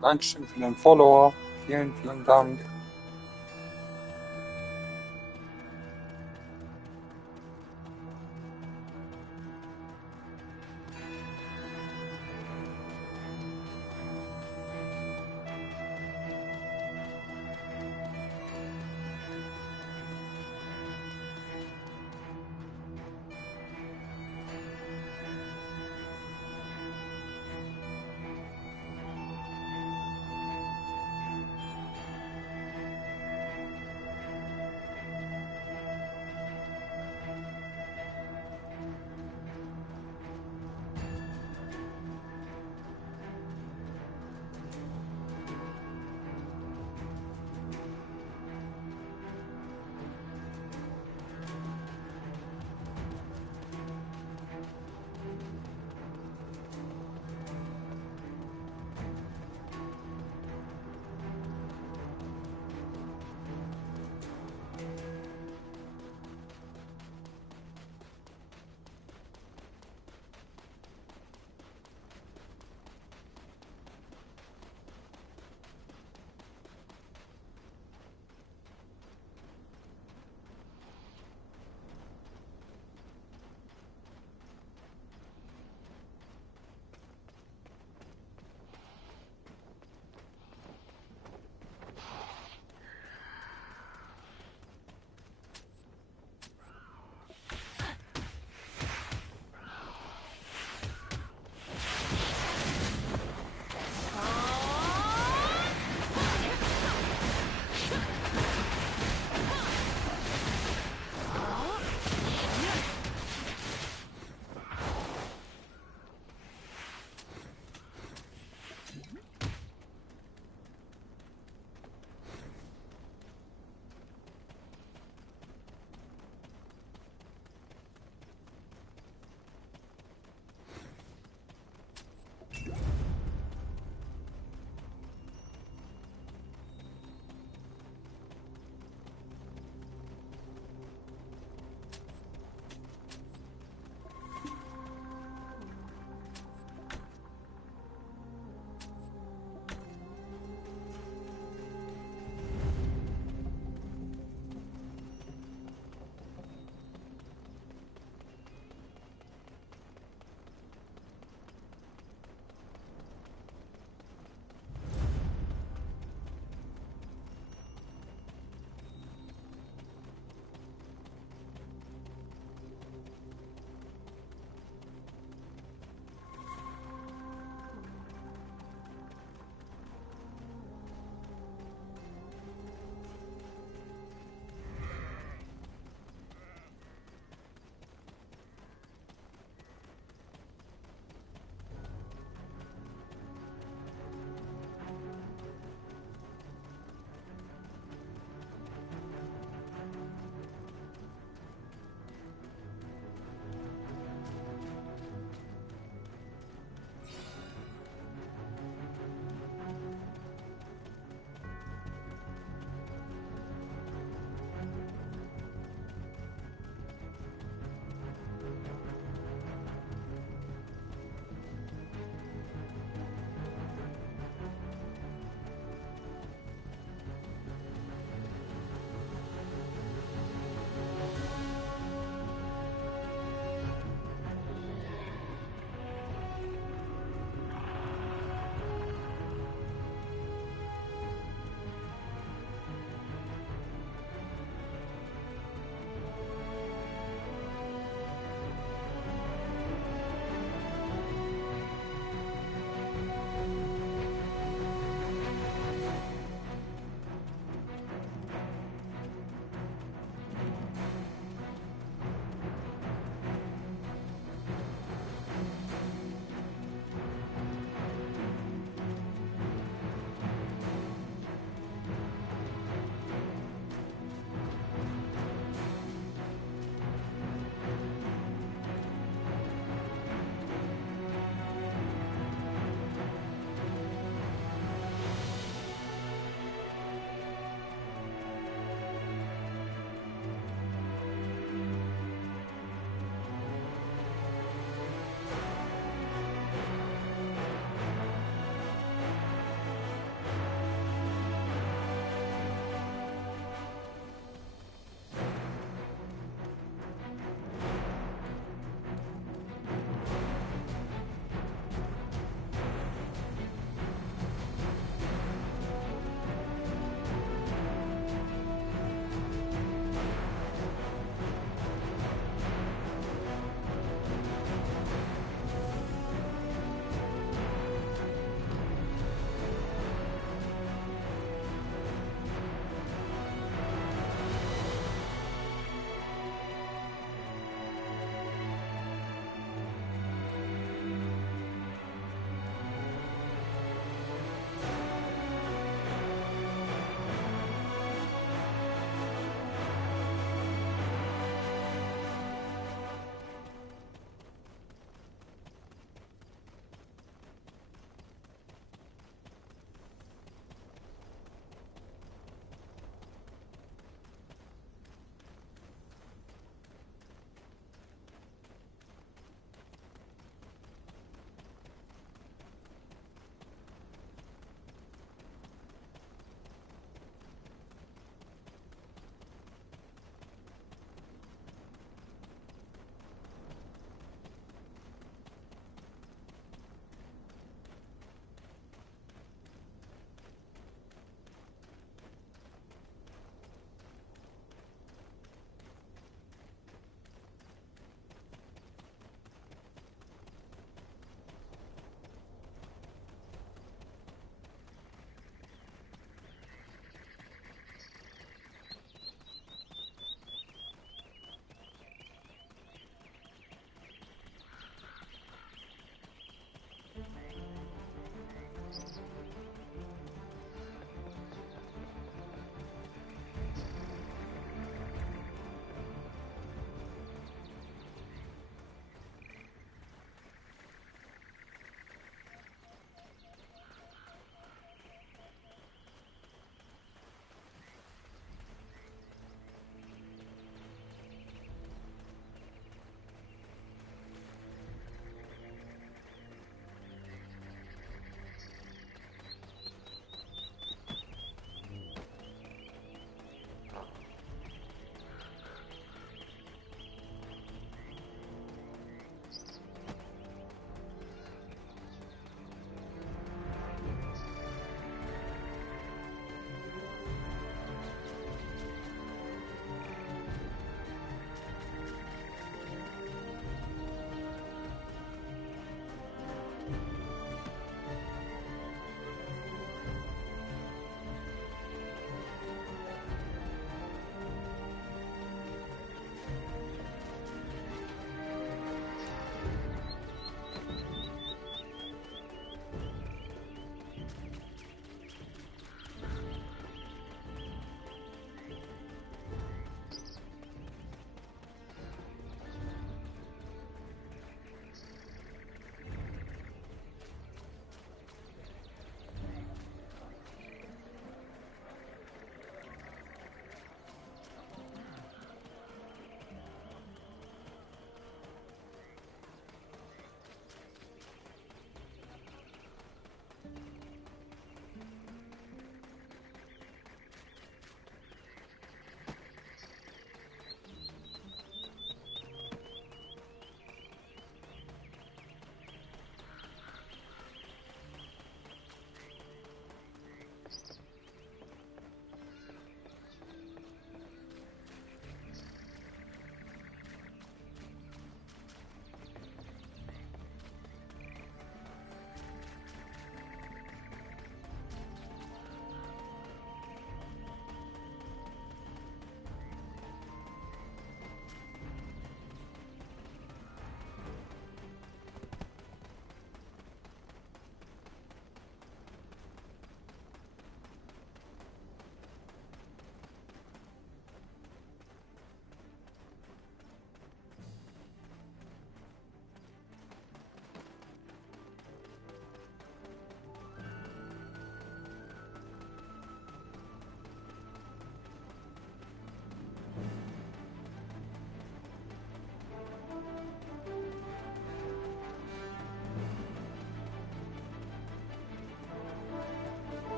Dankeschön für den Follower. Vielen, vielen Dank.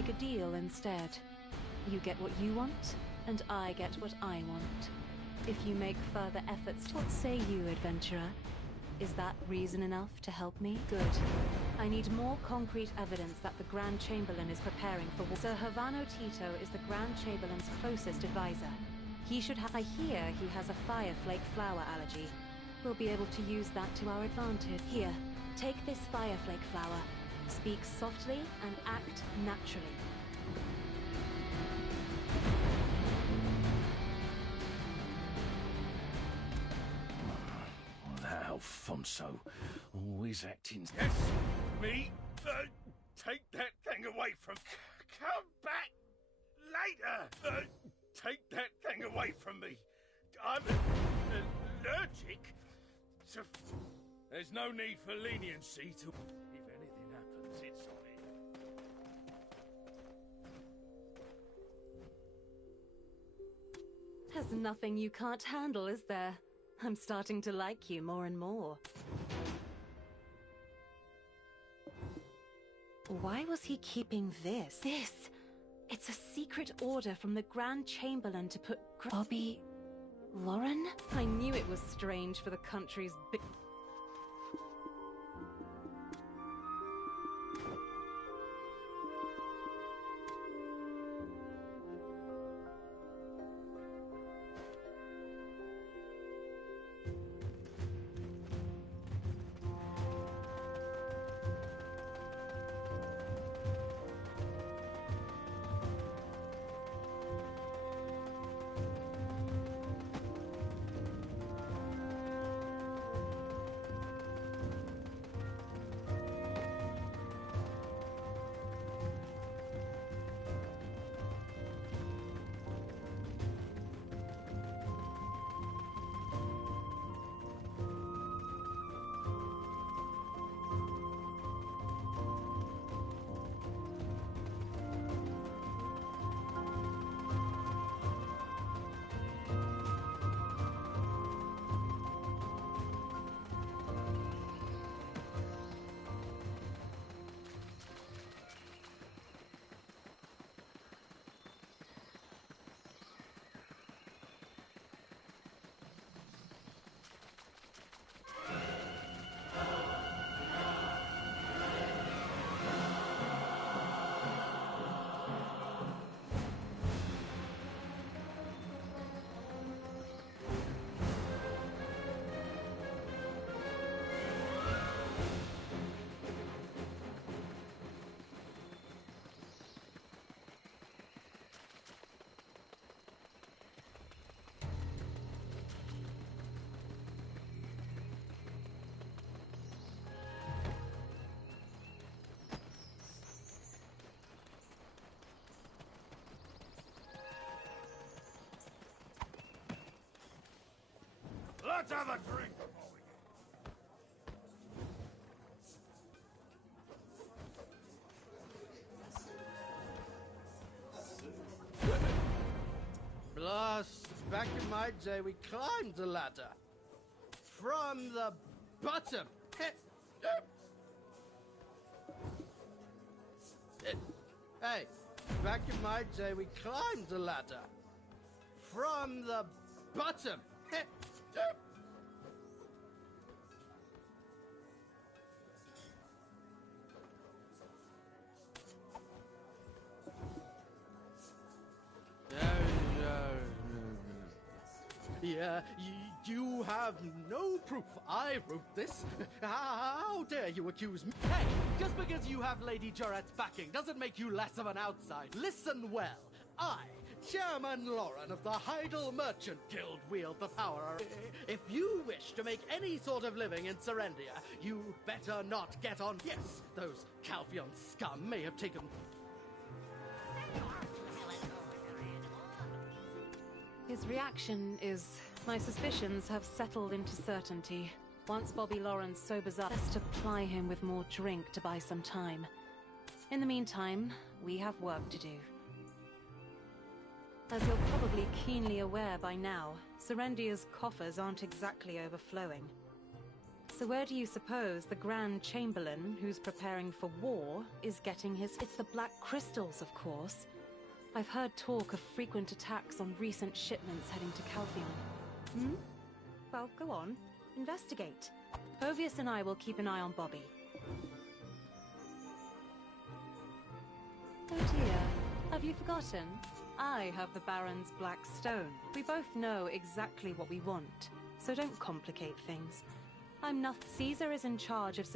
make a deal instead. You get what you want, and I get what I want. If you make further efforts, what say you, adventurer? Is that reason enough to help me? Good. I need more concrete evidence that the Grand Chamberlain is preparing for war. Sir Havano Tito is the Grand Chamberlain's closest advisor. He should have... I hear he has a fireflake flower allergy. We'll be able to use that to our advantage. Here, take this fireflake flower. Speak softly and act naturally. Alfonso, always acting... Yes, me. Take that thing away from... Come back later. Take that thing away from me. I'm allergic to... There's no need for leniency to... If anything happens, it's on it. There's nothing you can't handle, is there? I'm starting to like you more and more. Why was he keeping this? This! It's a secret order from the Grand Chamberlain to put Bobby... Lauren? I knew it was strange for the country's big... Let's have a drink before we Blast! Back in my day, we climbed the ladder. From the bottom. Hey, back in my day, we climbed the ladder. From the bottom. Yeah, you have no proof I wrote this. How dare you accuse me? Hey, just because you have Lady Joret's backing doesn't make you less of an outsider. Listen well. I, Chairman Lauren of the Heidel Merchant Guild, wield the power. If you wish to make any sort of living in Serendia, you better not get on. Yes, those Calphion scum may have taken... His reaction is... My suspicions have settled into certainty. Once Bobby Lauren sobers up, best to ply him with more drink to buy some time. In the meantime, we have work to do. As you're probably keenly aware by now, Serendia's coffers aren't exactly overflowing. So where do you suppose the Grand Chamberlain, who's preparing for war, is getting his... It's the Black Crystals, of course. I've heard talk of frequent attacks on recent shipments heading to Caltheon. Hmm? Well, go on. Investigate. Povius and I will keep an eye on Bobby. Oh dear. Have you forgotten? I have the Baron's Black Stone. We both know exactly what we want, so don't complicate things. I'm not... Caesar is in charge of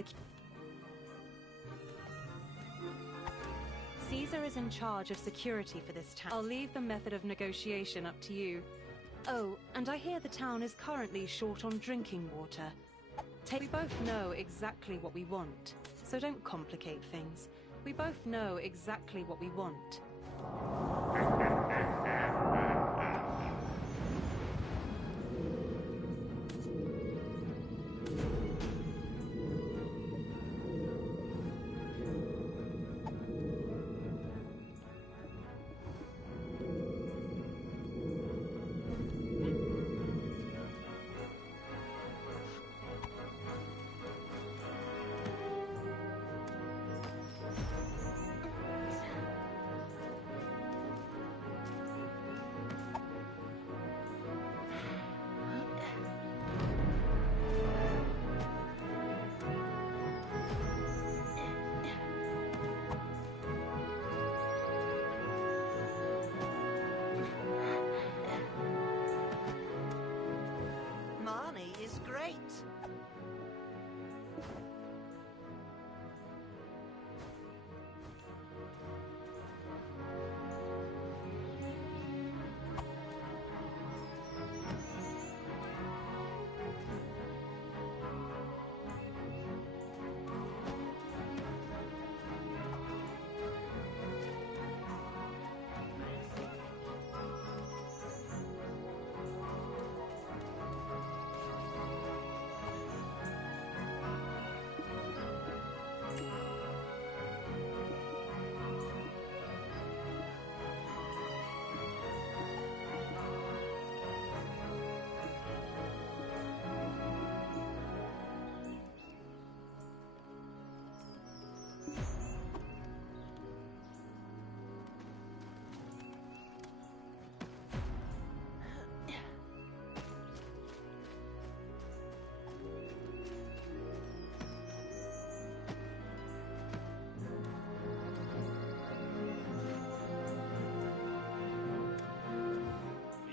Caesar is in charge of security for this town. I'll leave the method of negotiation up to you. Oh, and I hear the town is currently short on drinking water. We both know exactly what we want, so don't complicate things. We both know exactly what we want.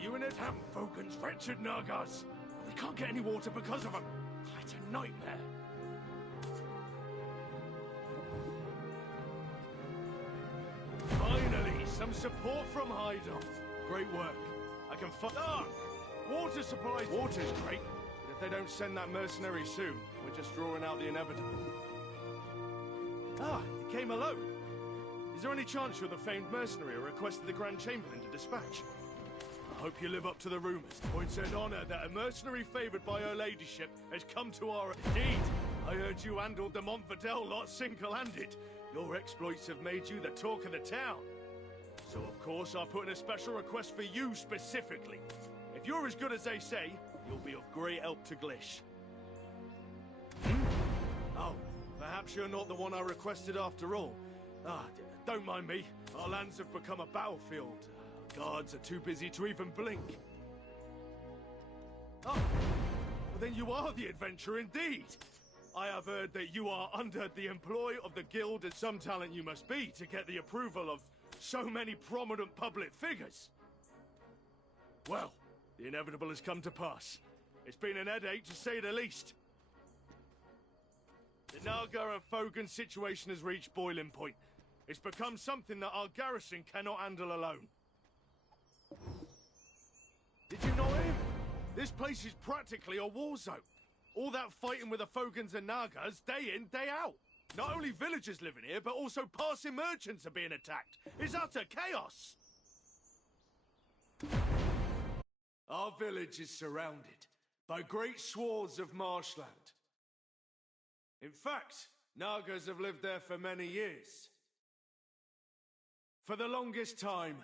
You and Ham Fogan's wretched Nagas. We can't get any water because of them. It's a nightmare. Finally, some support from Hydon. Great work. I can water supplies. Water's great, but if they don't send that mercenary soon, we're just drawing out the inevitable. Ah, you came alone. Is there any chance you're the famed mercenary who requested the Grand Chamberlain to dispatch? I hope you live up to the rumours. Points an honour that a mercenary favoured by her ladyship has come to our... Indeed! I heard you handled the Montfordel lot single-handed. Your exploits have made you the talk of the town. So, of course, I'll put in a special request for you specifically. If you're as good as they say, you'll be of great help to Glish. Oh, perhaps you're not the one I requested after all. Ah, don't mind me. Our lands have become a battlefield. Guards are too busy to even blink. Oh, well then you are the adventurer indeed. I have heard that you are under the employ of the guild, and some talent you must be to get the approval of so many prominent public figures. Well, the inevitable has come to pass. It's been an headache, to say the least. The Naga and Fogan situation has reached boiling point. It's become something that our garrison cannot handle alone. Did you know him? This place is practically a war zone. All that fighting with the Fogans and Nagas, day in, day out. Not only villagers living here, but also passing merchants are being attacked. It's utter chaos. Our village is surrounded by great swaths of marshland. In fact, Nagas have lived there for many years. For the longest time,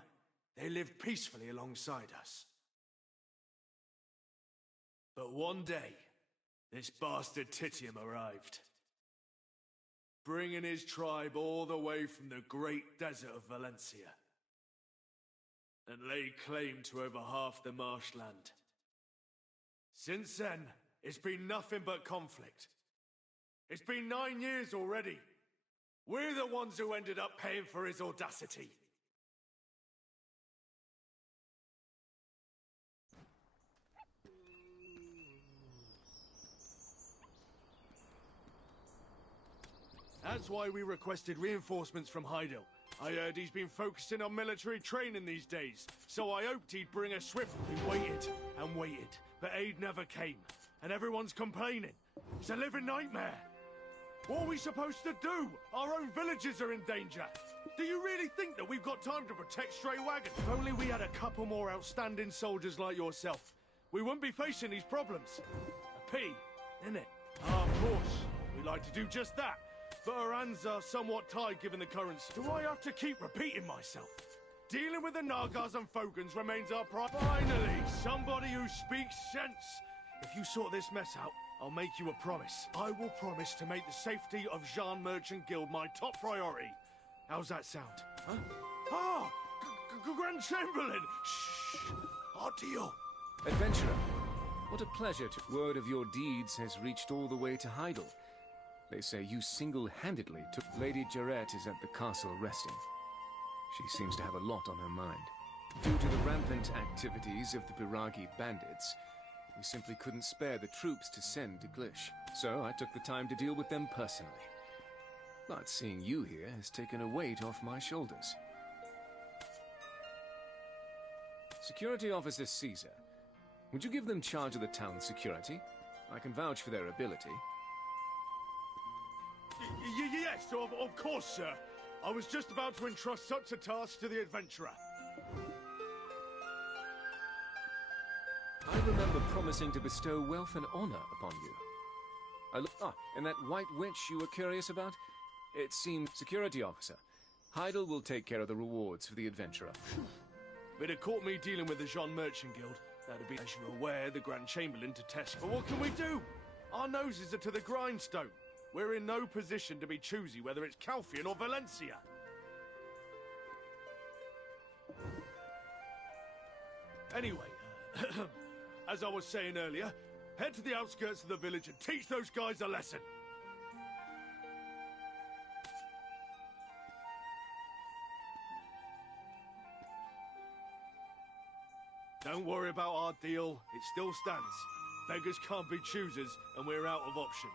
they lived peacefully alongside us. But one day, this bastard Titium arrived, bringing his tribe all the way from the great desert of Valencia, and laid claim to over half the marshland. Since then, it's been nothing but conflict. It's been 9 years already. We're the ones who ended up paying for his audacity. That's why we requested reinforcements from Heidel. I heard he's been focusing on military training these days, so I hoped he'd bring us swiftly. We waited and waited, but aid never came, and everyone's complaining. It's a living nightmare. What are we supposed to do? Our own villages are in danger. Do you really think that we've got time to protect stray wagons? If only we had a couple more outstanding soldiers like yourself, we wouldn't be facing these problems. A pity, isn't it? Ah, of course, we like to do just that. But our hands are somewhat tied given the currency. Do I have to keep repeating myself? Dealing with the Nagas and Fogans remains our priority. Finally, somebody who speaks sense. If you sort this mess out, I'll make you a promise. I will promise to make the safety of Jean Merchant Guild my top priority. How's that sound? Huh? Ah! Grand Chamberlain! Shh! Our deal. Adventurer, what a pleasure to... Word of your deeds has reached all the way to Heidel. They say you single-handedly took... Lady Jarrett is at the castle resting. She seems to have a lot on her mind. Due to the rampant activities of the Biragi bandits, we simply couldn't spare the troops to send to Glish. So I took the time to deal with them personally. But seeing you here has taken a weight off my shoulders. Security Officer Caesar, would you give them charge of the town's security? I can vouch for their ability. Yes, of course, sir. I was just about to entrust such a task to the adventurer. I remember promising to bestow wealth and honor upon you. And that white witch you were curious about? It seemed... Security Officer, Heidel will take care of the rewards for the adventurer. But it caught me dealing with the Jean Merchant Guild. That'd be, as you're aware, the Grand Chamberlain to test. But what can we do? Our noses are to the grindstone. We're in no position to be choosy whether it's Calfian or Valencia. Anyway, as I was saying earlier, head to the outskirts of the village and teach those guys a lesson. Don't worry about our deal, it still stands. Beggars can't be choosers, and we're out of options.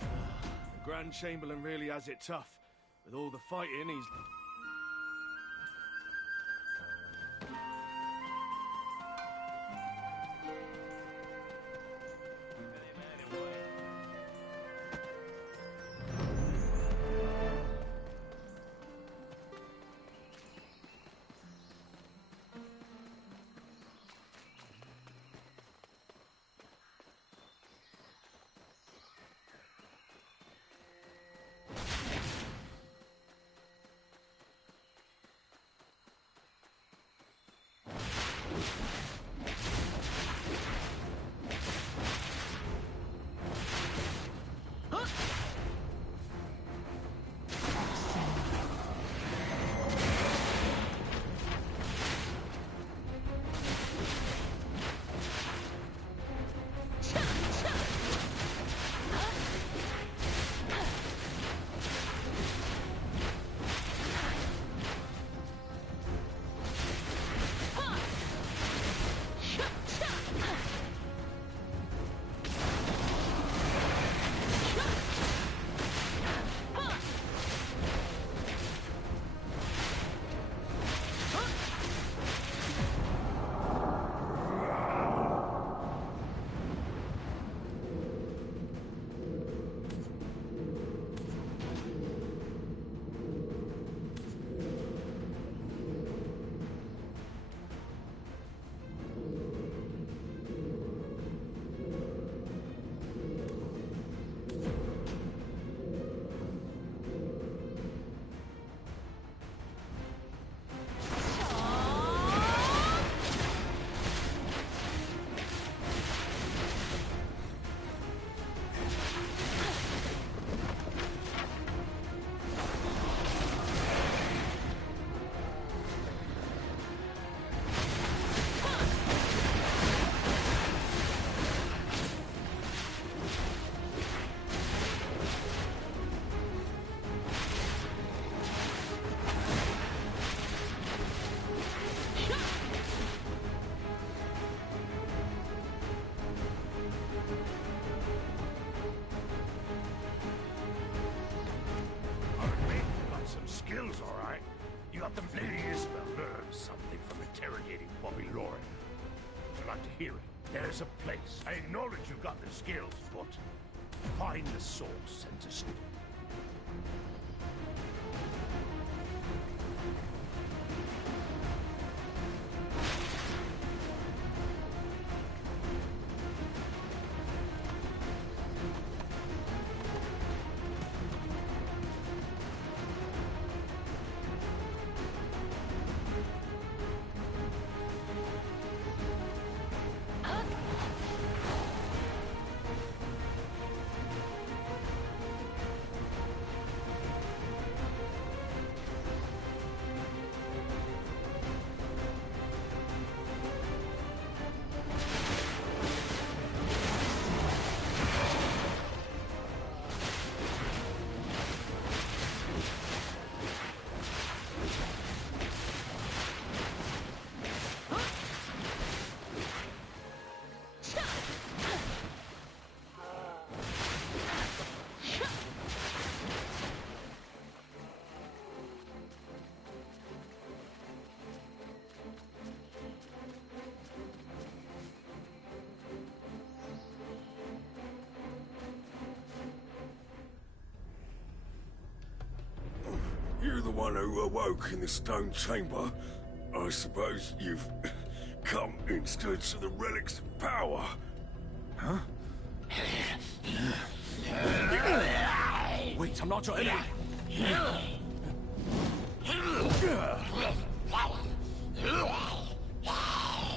The Grand Chamberlain really has it tough. With all the fighting, he's... got the Lady Isabel learn something from interrogating Bobby Lauren? I'd like to hear it. There's a place. I acknowledge you've got the skills, but find the source and just... You're the one who awoke in the stone chamber. I suppose you've come in search of the relic's power. Huh? Wait, I'm not your enemy.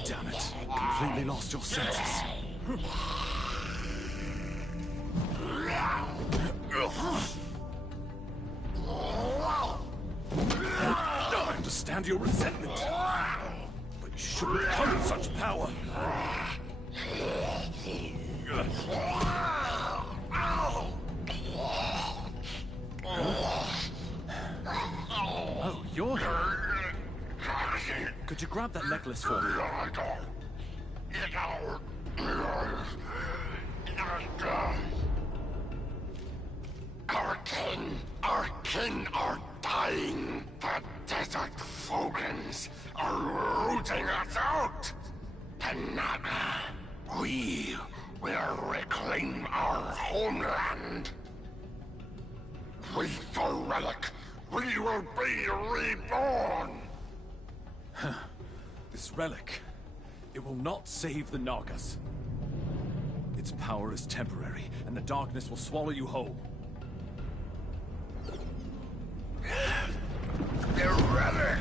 Damn it. Completely lost your senses. I understand your resentment, but you shouldn't come in such power. Oh, you're here. Could you grab that necklace for me? Our kin are dying. The desert Fogans are rooting us out. Panana, we will reclaim our homeland. With the relic, we will be reborn. This relic, it will not save the Nagas. Its power is temporary, and the darkness will swallow you whole. The relic!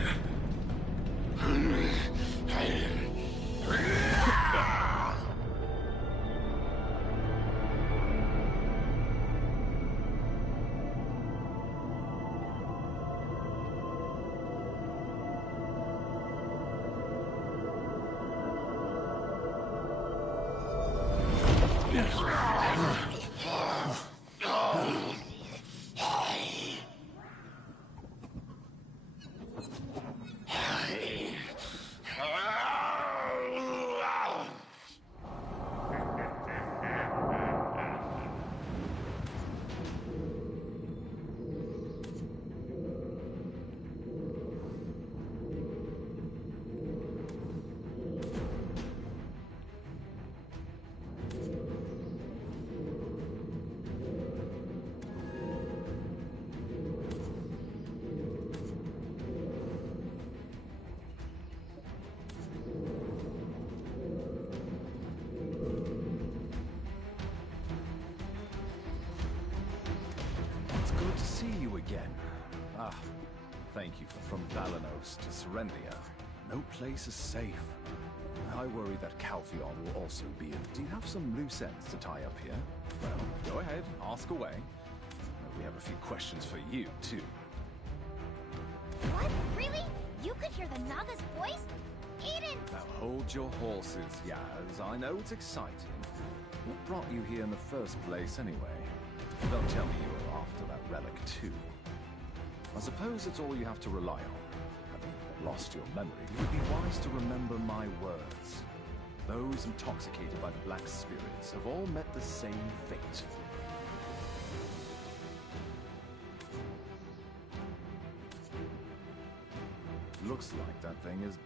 Thank you from Balanos to Serendia. No place is safe. I worry that Calpheon will also be in. Do you have some loose ends to tie up here? Well, go ahead, ask away. We have a few questions for you, too. What? Really? You could hear the Naga's voice? Aiden! Now hold your horses, Yaz. I know it's exciting. What brought you here in the first place, anyway? Don't tell me you were after that relic, too. I suppose it's all you have to rely on. Having lost your memory, it would be wise to remember my words. Those intoxicated by the Black Spirits have all met the same fate. Looks like that thing is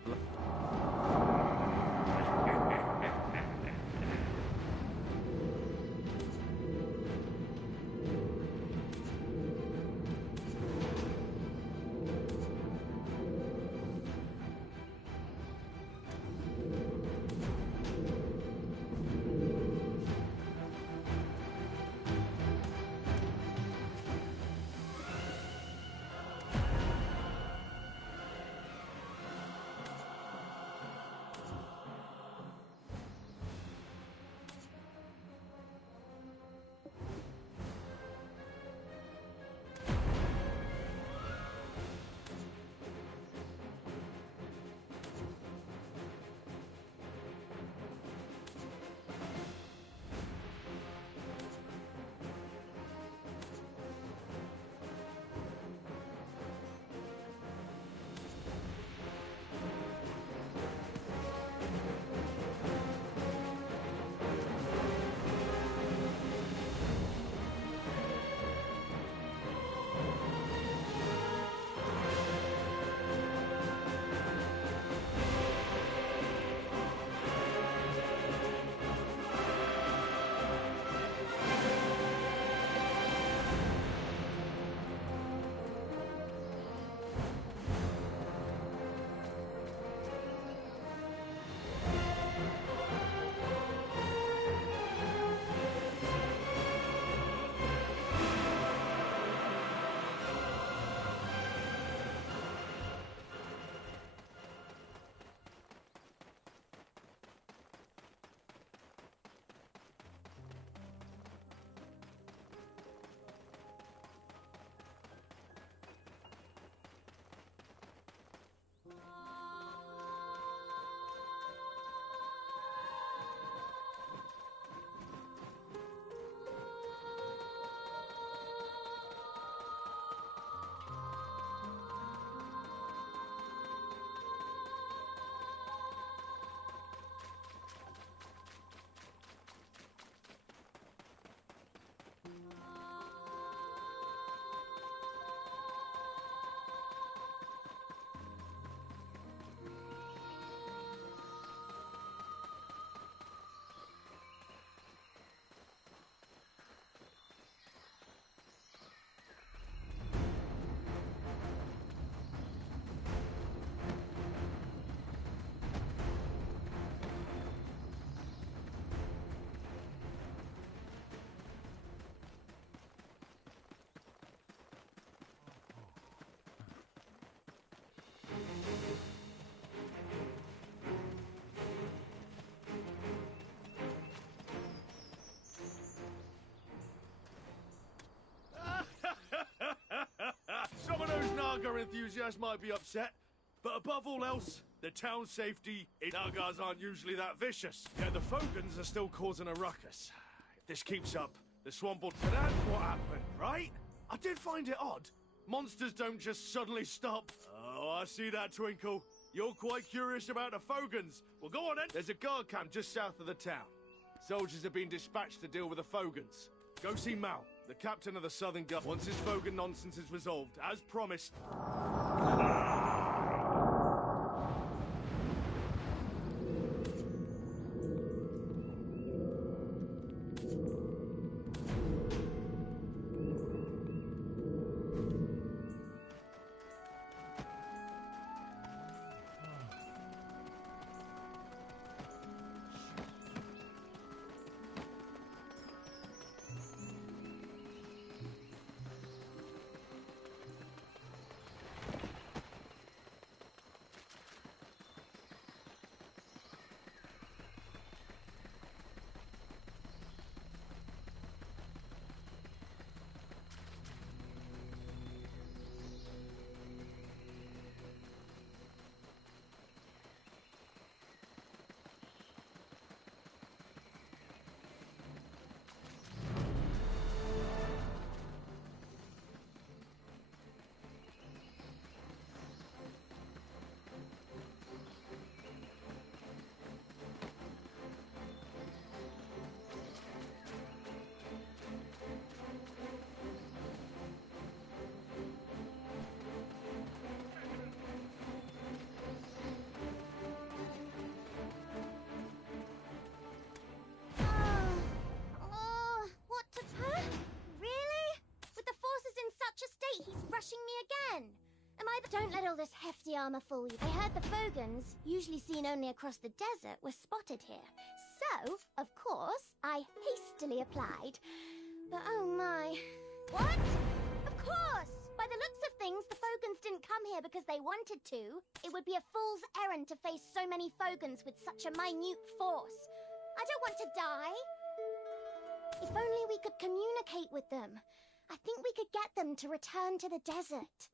Some of those Naga enthusiasts might be upset, but above all else, the town's safety. Nagas aren't usually that vicious, yet the Fogans are still causing a ruckus. If this keeps up, the swamp will... So that's what happened, right? I did find it odd. Monsters don't just suddenly stop. Oh, I see that twinkle. You're quite curious about the Fogans. Well, go on then. There's a guard camp just south of the town. Soldiers have been dispatched to deal with the Fogans. Go see Mal, the captain of the Southern Guard. Once his Fogan nonsense is resolved, as promised... again. Am I the... Don't let all this hefty armor fool you. I heard the Fogans, usually seen only across the desert, were spotted here. So, of course, I hastily applied. But oh my... What? Of course! By the looks of things, the Fogans didn't come here because they wanted to. It would be a fool's errand to face so many Fogans with such a minute force. I don't want to die. If only we could communicate with them. I think we could get them to return to the desert.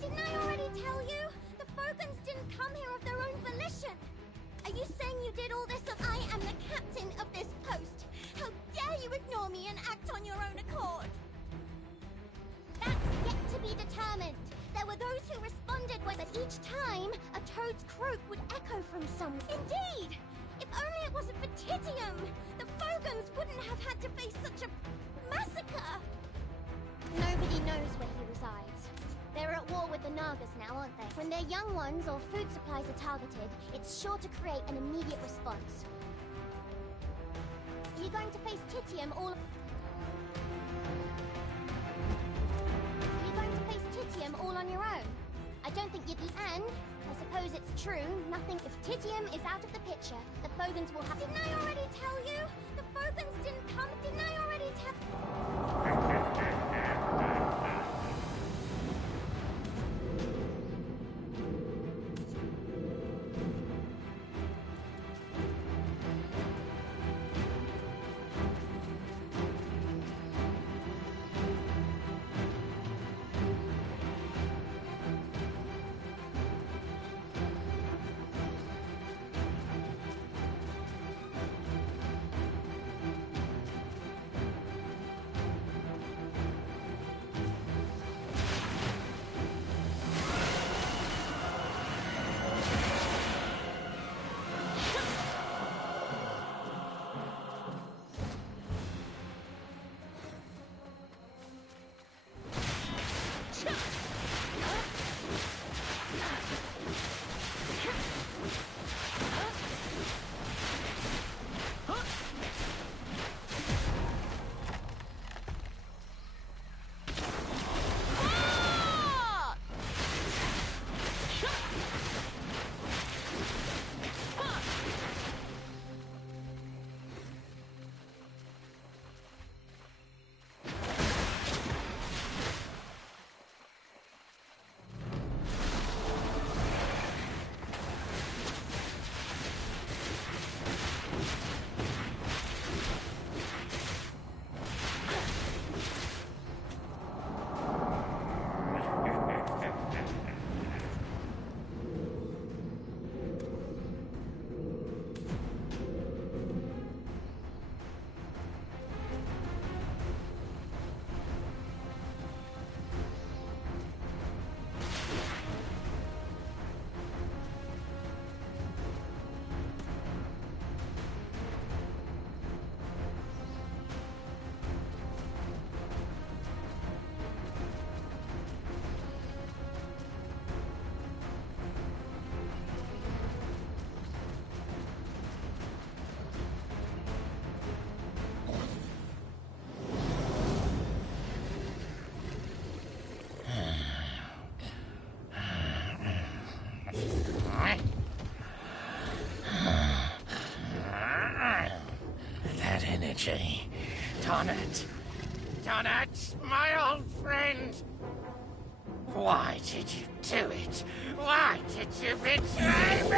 Didn't I already tell you? The Fogans didn't come here of their own volition. Are you saying you did all this of I am the captain of this post? How dare you ignore me and act on your own accord? That's yet to be determined. There were those who responded when, but each time, a toad's croak would echo from somewhere. Indeed! If only it wasn't for Titium, the Fogans wouldn't have had to face such a massacre. Nobody knows where he resides. They're at war with the Nagas now, aren't they? When their young ones or food supplies are targeted, it's sure to create an immediate response. Are you going to face Titium all... Are you going to face Titium all on your own? I don't think you'd... And, I suppose it's true, nothing... If Titium is out of the picture, the Fogans will have... Didn't I already tell you? The Fogans didn't come... Didn't I already tell... Archie. Donnet! Donnet, my old friend! Why did you do it? Why did you betray me?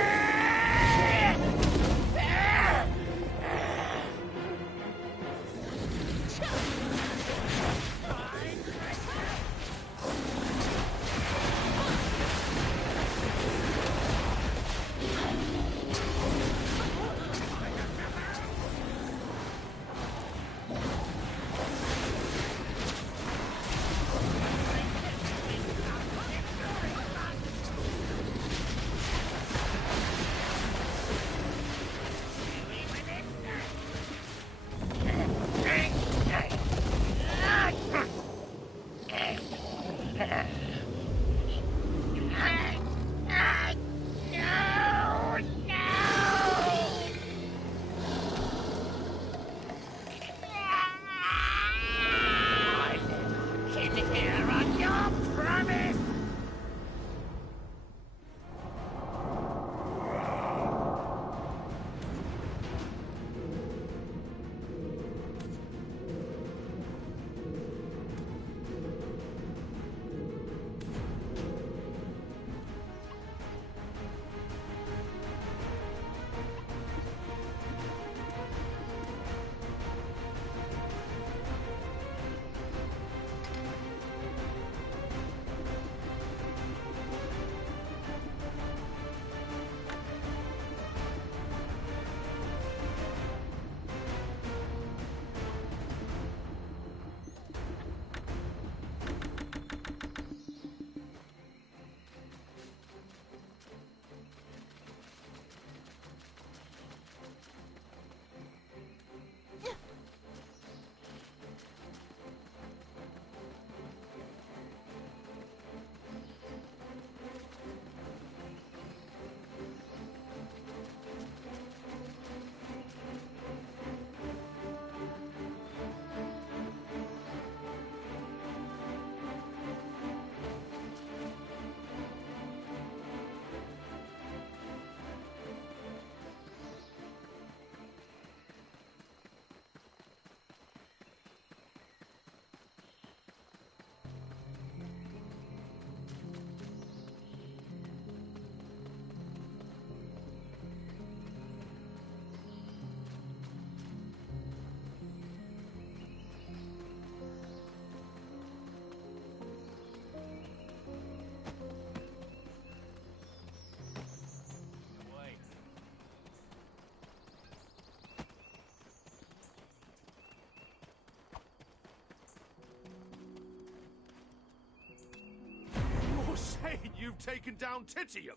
Saying you've taken down Titium?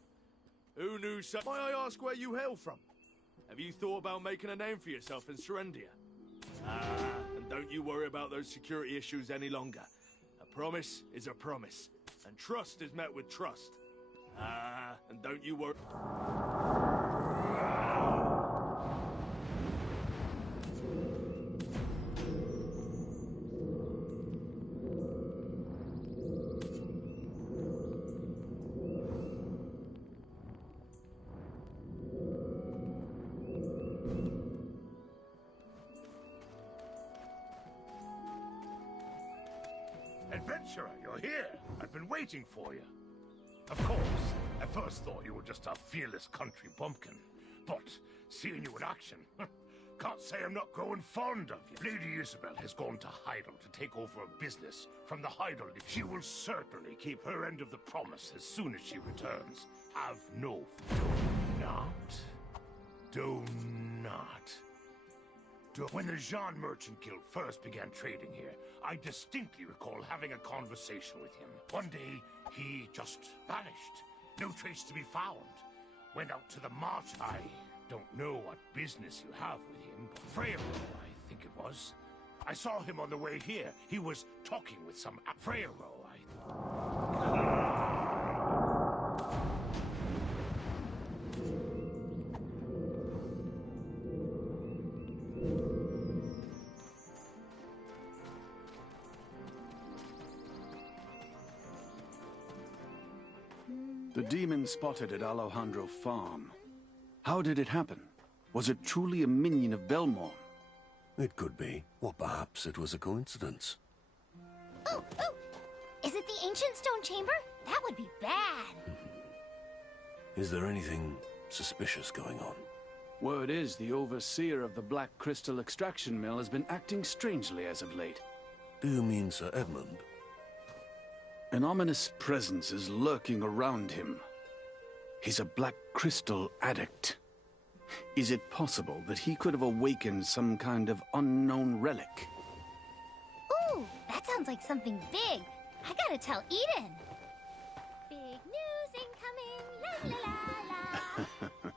Who knew so? May I ask where you hail from? Have you thought about making a name for yourself in Serendia? And don't you worry about those security issues any longer. A promise is a promise, and trust is met with trust. And don't you worry... Adventurer, you're here. I've been waiting for you. Of course, I first thought you were just a fearless country bumpkin. But seeing you in action, can't say I'm not growing fond of you. Lady Isabel has gone to Heidel to take over a business from the Heidel. She will certainly keep her end of the promise as soon as she returns. Have no... Do not. When the Jean Merchant Guild first began trading here, I distinctly recall having a conversation with him. One day, he just vanished. No trace to be found. Went out to the march. I don't know what business you have with him, but Freya, I think it was. I saw him on the way here. He was talking with some Freya. The demon spotted at Alejandro Farm. How did it happen? Was it truly a minion of Belmont? It could be, or perhaps it was a coincidence. Oh, oh! Is it the ancient stone chamber? That would be bad. Is there anything suspicious going on? Word is the overseer of the Black Crystal Extraction Mill has been acting strangely as of late. Do you mean Sir Edmund? An ominous presence is lurking around him. He's a Black Crystal addict. Is it possible that he could have awakened some kind of unknown relic? Ooh, that sounds like something big. I gotta tell Eden. Big news incoming, la la la la.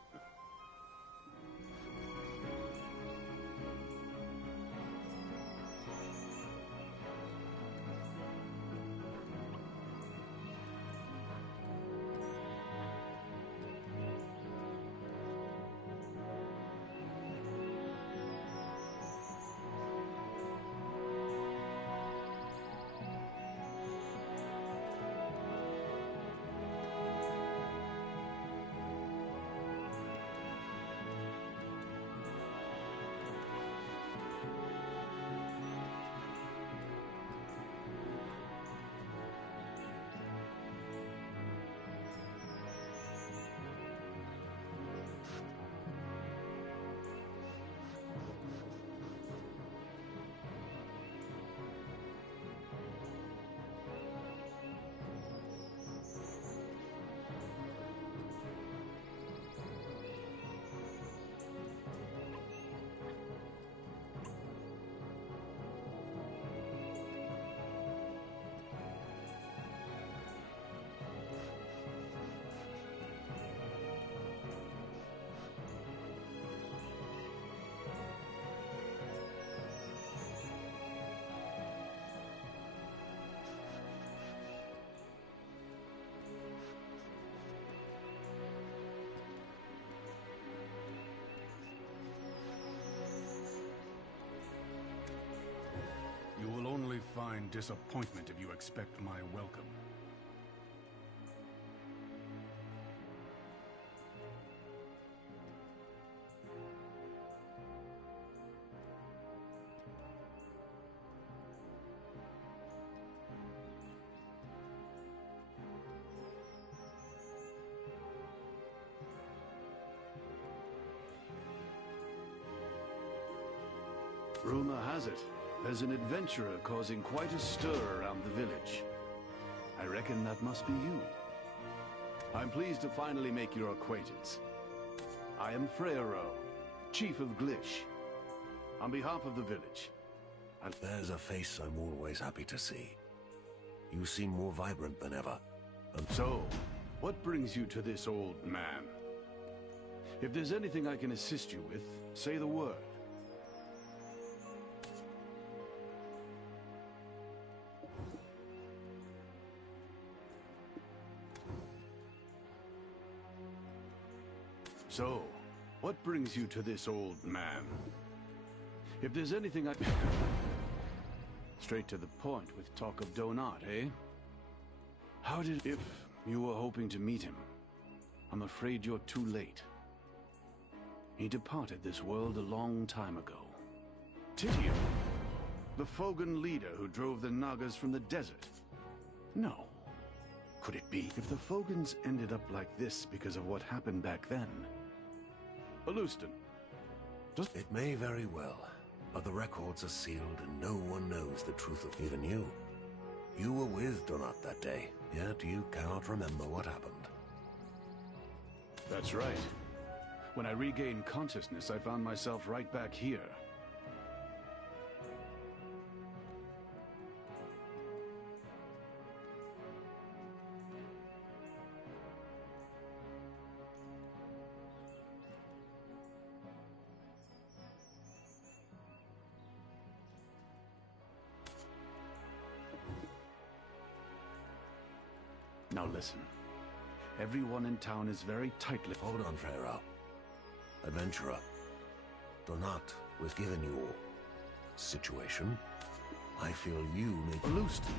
You will only find disappointment if you expect my welcome. Rumor has it, there's an adventurer causing quite a stir around the village. I reckon that must be you. I'm pleased to finally make your acquaintance. I am Freyro, Chief of Glish. On behalf of the village, There's a face I'm always happy to see. You seem more vibrant than ever. So, what brings you to this old man? If there's anything I can assist you with, say the word. So, what brings you to this old man? If there's anything I... Straight to the point with talk of Donat, eh? How did... If you were hoping to meet him, I'm afraid you're too late. He departed this world a long time ago. Titian, the Fogan leader who drove the Nagas from the desert. No. Could it be? If the Fogans ended up like this because of what happened back then... Lustig. It may very well, but the records are sealed and no one knows the truth of even you. You were with Donat that day, yet you cannot remember what happened. That's right. When I regained consciousness, I found myself right back here. Now listen. Everyone in town is very tightly... Hold on, Freyro. Adventurer. Donat was given your... situation. I feel you may... Lustig.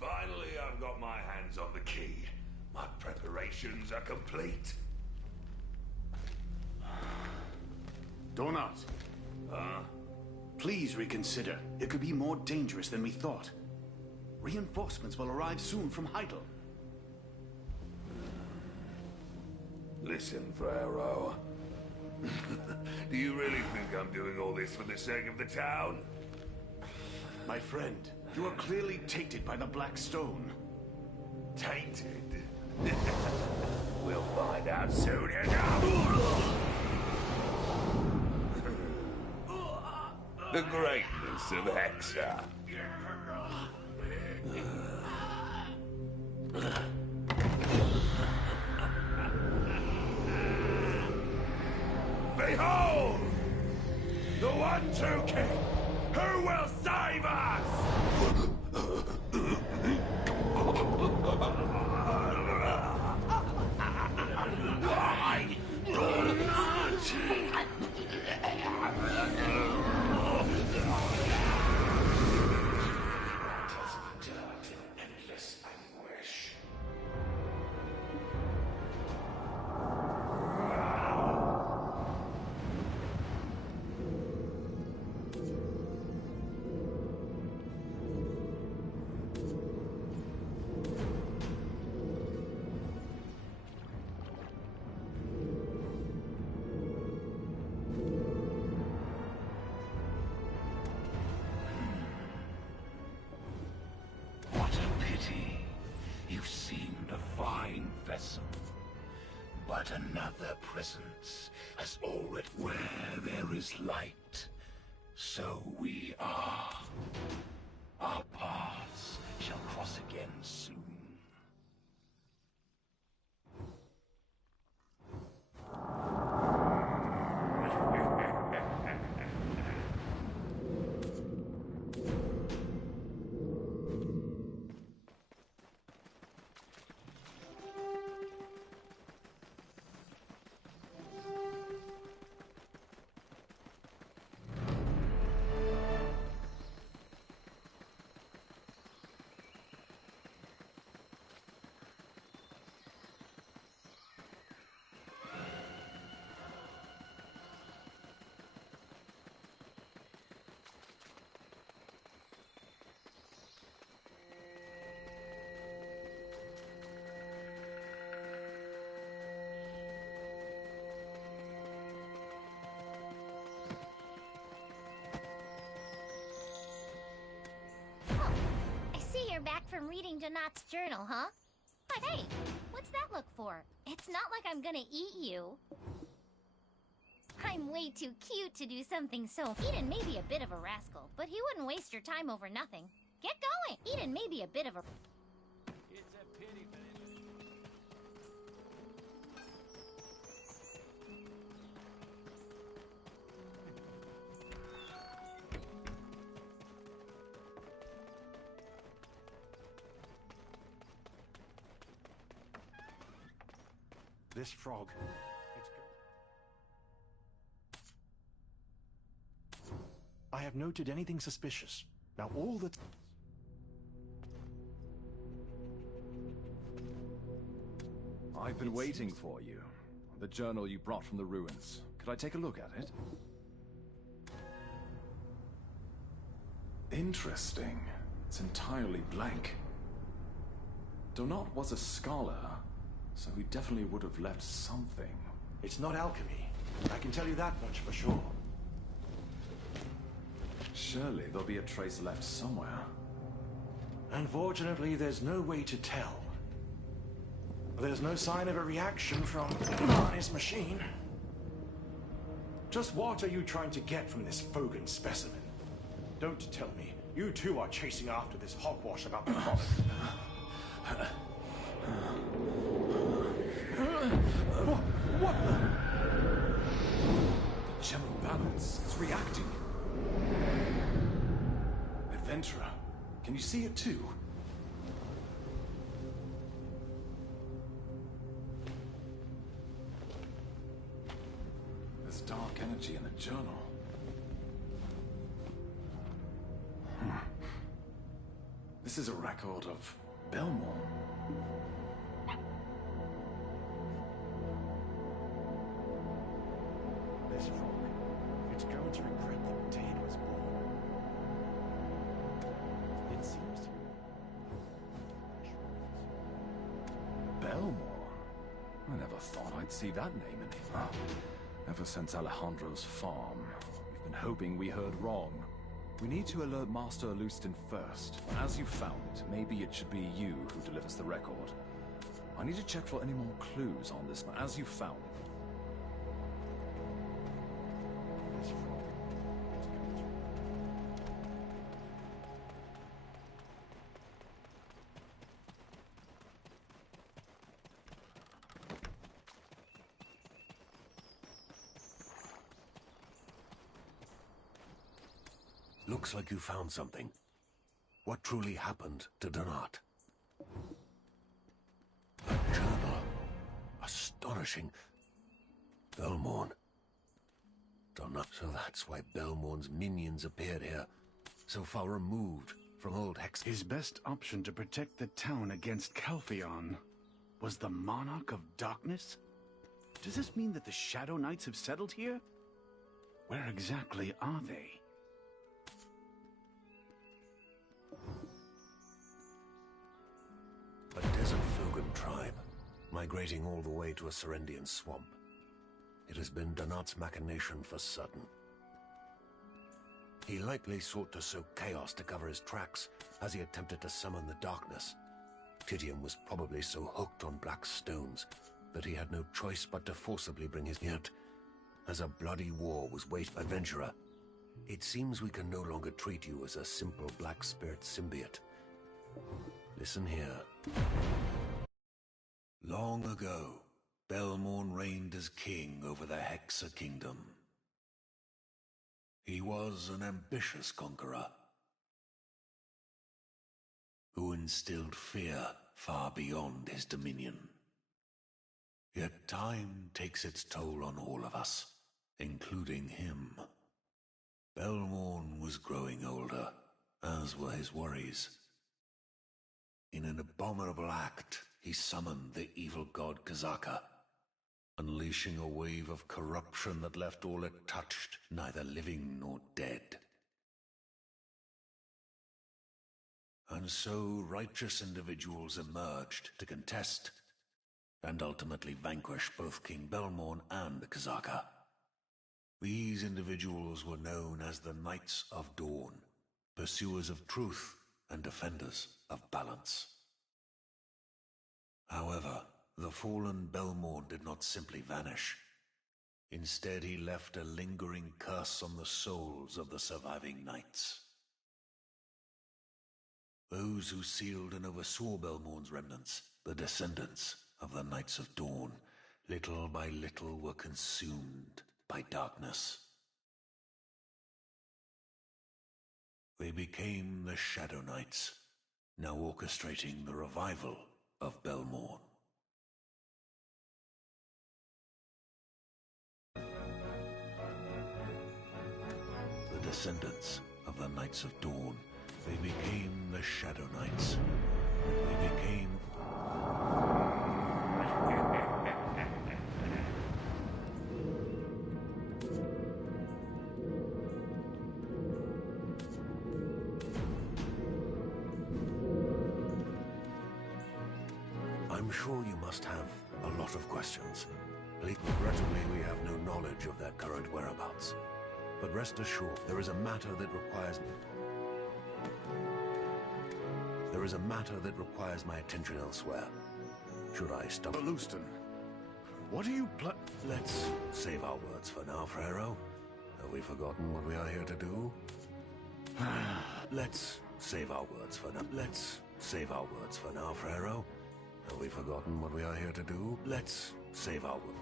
Finally, I've got my hands on the key. My preparations are complete. Donut, Huh? please reconsider. It could be more dangerous than we thought. Reinforcements will arrive soon from Heidel. Listen, Pharaoh. Do you really think I'm doing all this for the sake of the town? My friend, you are clearly tainted by the Black Stone. Tainted? We'll find out soon enough! The greatness of Hexa. Behold! The one true king! Who will save us? Why not? Endless anguish. What a pity. You seemed a fine vessel. But another presence has already where there is light. So we are. Our paths shall cross again soon. You're back from reading Donat's journal, huh? But hey, what's that look for? It's not like I'm gonna eat you. I'm way too cute to do something so... Eden may be a bit of a rascal, but he wouldn't waste your time over nothing. Get going! Eden may be a bit of a... It's a pity for this. This frog. I have noted anything suspicious. Now all that... I've been waiting for you. The journal you brought from the ruins. Could I take a look at it? Interesting. It's entirely blank. Donat was a scholar, so he definitely would have left something. It's not alchemy. I can tell you that much for sure. Surely there'll be a trace left somewhere. Unfortunately, there's no way to tell. There's no sign of a reaction from his machine. Just what are you trying to get from this Fogan specimen? Don't tell me. You too are chasing after this hogwash about the comet. What the? The gem of balance. It's reacting. Adventurer, can you see it too? There's dark energy in the journal. This is a record of Belmore. This frog, it's going to encrypt the day it was born. It seems to... Belmore? I never thought I'd see that name anymore. Ever since Alejandro's farm, we've been hoping we heard wrong. We need to alert Master Lustig first. As you found it, maybe it should be you who delivers the record. I need to check for any more clues on this. As you found it. This frog, it's going to... Looks like you found something. What truly happened to Donat? A journal. Astonishing. Belmorn. Donat. So that's why Belmorn's minions appeared here. So far removed from old Hex. His best option to protect the town against Calpheon was the Monarch of Darkness? Does this mean that the Shadow Knights have settled here? Where exactly are they? A desert Fogan tribe, migrating all the way to a Serendian swamp. It has been Donat's machination for certain. He likely sought to sow chaos to cover his tracks as he attempted to summon the darkness. Titium was probably so hooked on black stones that he had no choice but to forcibly bring his... Yet, as a bloody war was waged, adventurer, it seems we can no longer treat you as a simple black spirit symbiote. Listen here. Long ago, Belmorn reigned as king over the Hexa Kingdom. He was an ambitious conqueror who instilled fear far beyond his dominion. Yet time takes its toll on all of us, including him. Belmorn was growing older, as were his worries. In an abominable act, he summoned the evil god Kazaka, unleashing a wave of corruption that left all it touched neither living nor dead. And so righteous individuals emerged to contest and ultimately vanquish both King Belmorn and the Kazaka. These individuals were known as the Knights of Dawn, pursuers of truth and defenders of balance. However, the fallen Belmorn did not simply vanish. Instead, he left a lingering curse on the souls of the surviving knights. Those who sealed and oversaw Belmorn's remnants, the descendants of the Knights of Dawn, little by little were consumed by darkness. They became the Shadow Knights, now orchestrating the revival of Belmorn. The descendants of the Knights of Dawn, they became the Shadow Knights. They became... I'm sure you must have a lot of questions. Regrettably, we have no knowledge of their current whereabouts. But rest assured, there is a matter that requires my attention elsewhere. Should I stop? Lustig, what are you Let's save our words for now, Frero. Have we forgotten what we are here to do? Let's save our words for now. Let's save our words for now, Frero. Have we forgotten what we are here to do? Let's save our words.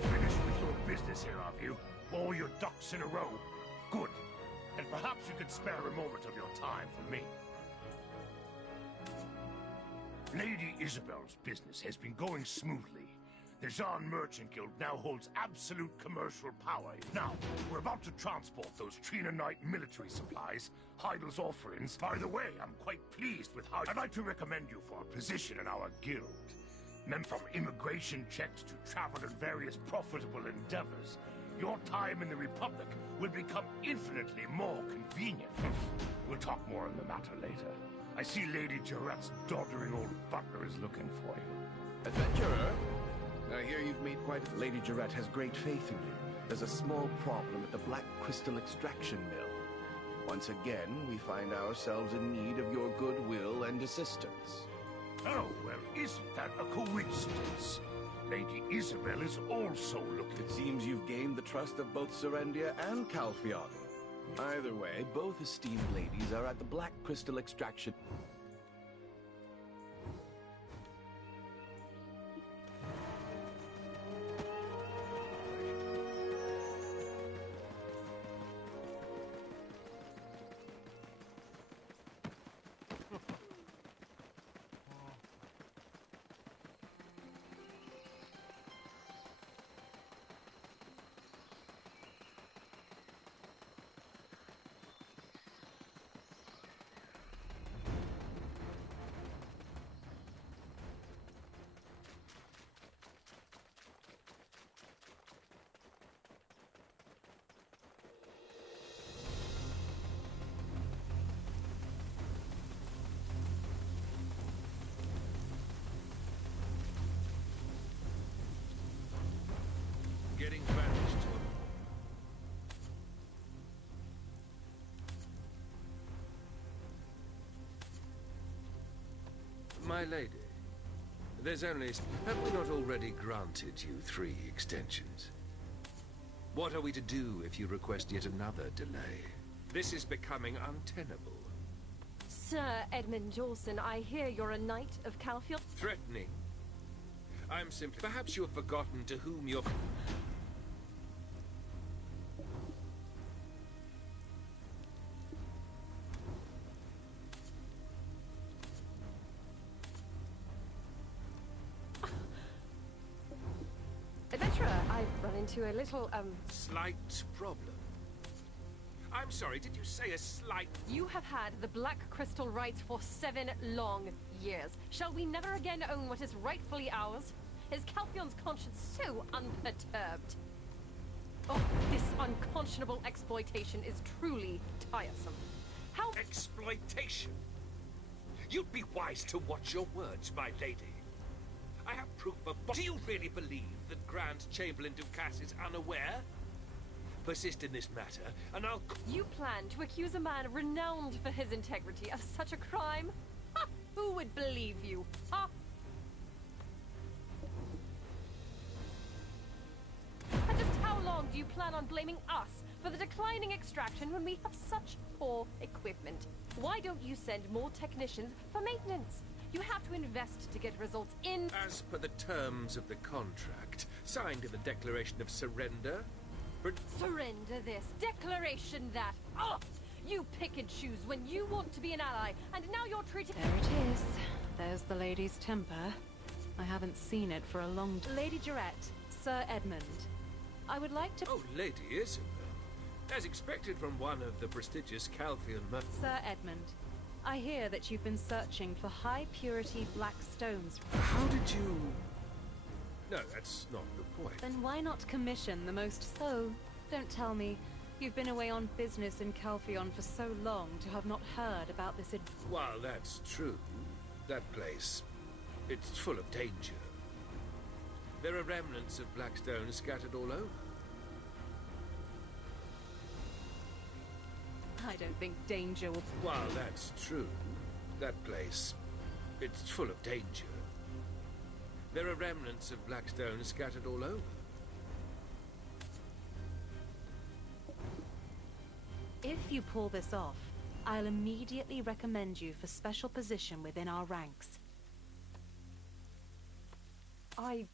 Finished with your business here, have you? All your ducks in a row. Good. And Perhaps you could spare a moment of your time for me. Lady Isabel's business has been going smoothly. The Zan Merchant Guild now holds absolute commercial power. Now, we're about to transport those Trina Knight military supplies, Heidel's offerings. By the way, I'm quite pleased with how... I'd like to recommend you for a position in our guild. Meant from immigration checks to travel and various profitable endeavors, your time in the Republic will become infinitely more convenient. We'll talk more on the matter later. I see Lady Jarrett's doddering old butler is looking for you. Adventurer? I hear you've made quite... Lady Jarrett has great faith in you. There's a small problem at the Black Crystal Extraction Mill. Once again, we find ourselves in need of your goodwill and assistance. Oh, well, isn't that a coincidence? Lady Isabel is also looking... It seems you've gained the trust of both Serendia and Calpheon. Either way, both esteemed ladies are at the Black Crystal Extraction... Getting vanished. My lady, there's only... Have we not already granted you 3 extensions? What are we to do if you request yet another delay? This is becoming untenable. Sir Edmund Jolson, I hear you're a knight of Calpheon. Threatening? I'm simply... Perhaps you've forgotten to whom you're... Adventurer, I've run into a little, Slight problem. I'm sorry, did you say a slight... You have had the Black Crystal rights for 7 long years. Shall we never again own what is rightfully ours? Is Calpheon's conscience so unperturbed? Oh, this unconscionable exploitation is truly tiresome. How... Exploitation? You'd be wise to watch your words, my lady. I have proof of... Do you really believe that Grand Chamberlain Ducasse is unaware? Persist in this matter, and I'll... You plan to accuse a man renowned for his integrity of such a crime? Ha! Who would believe you? Ha! And just how long do you plan on blaming us for the declining extraction when we have such poor equipment? Why don't you send more technicians for maintenance? You have to invest to get results in... As per the terms of the contract, signed in the Declaration of Surrender... Surrender this, declaration that. Oh! You pick and choose when you want to be an ally, and now you're treating... There it is. There's the lady's temper. I haven't seen it for a long time. Lady Jarrett, Sir Edmund. I would like to... Oh, Lady Isabel. As expected from one of the prestigious Calpheon... Sir Edmund, I hear that you've been searching for high-purity black stones. How did you... No, that's not the point. Then why not commission the most... So, don't tell me. You've been away on business in Calpheon for so long to have not heard about this... While that's true, that place, it's full of danger. There are remnants of blackstone scattered all over. I don't think danger will... While that's true, that place, it's full of danger. There are remnants of blackstone scattered all over. If you pull this off, I'll immediately recommend you for special position within our ranks. I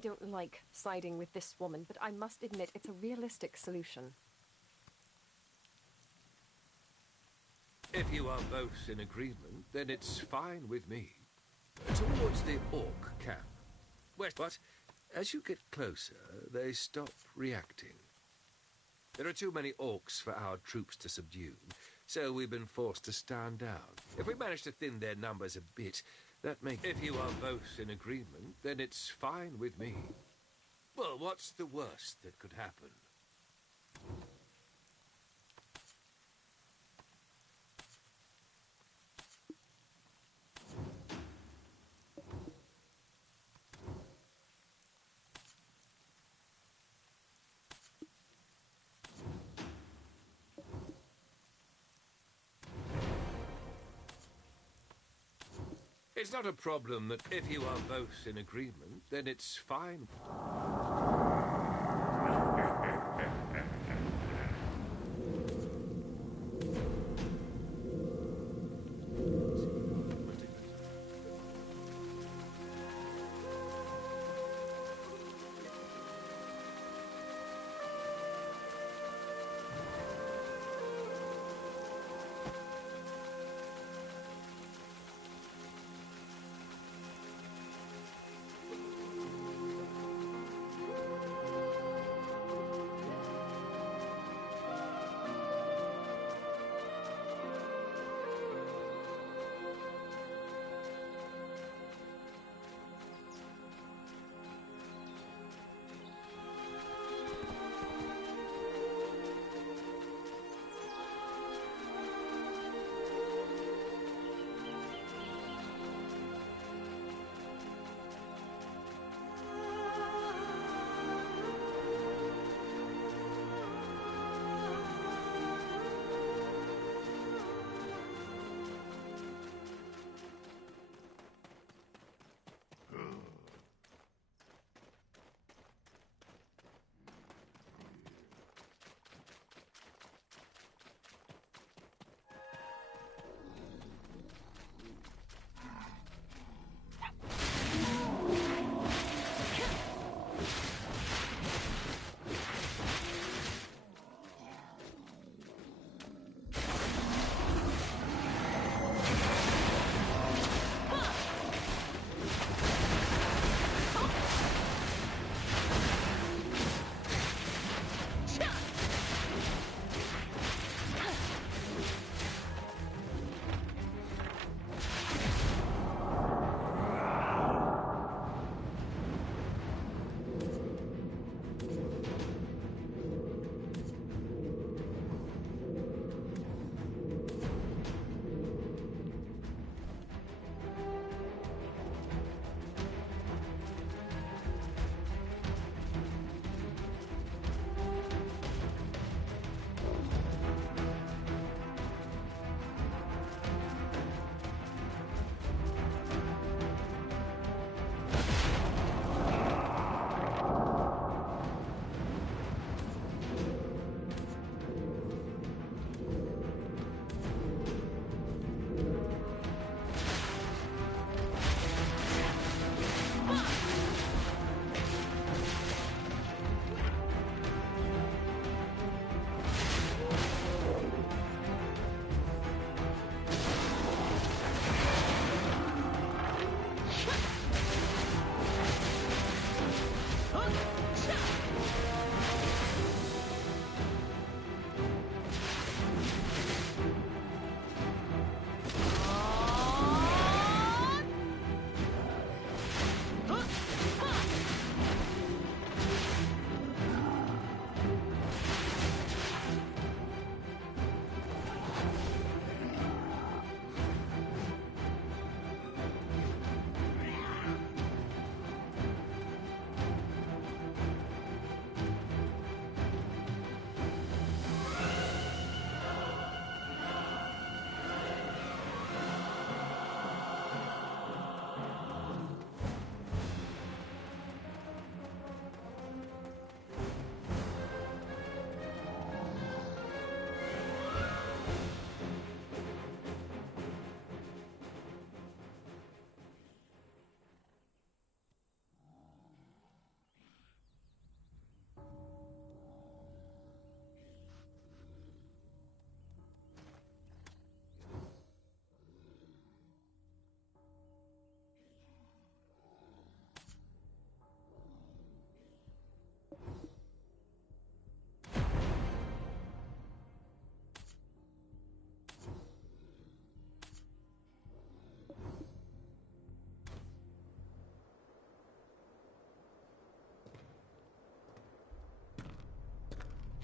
don't like siding with this woman, but I must admit it's a realistic solution. If you are both in agreement, then it's fine with me. Towards the orc camp. But as you get closer, they stop reacting. There are too many orcs for our troops to subdue, so we've been forced to stand down. If we manage to thin their numbers a bit, that makes... If you are both in agreement, then it's fine with me. Well, what's the worst that could happen? It's not a problem that if you are both in agreement, then it's fine.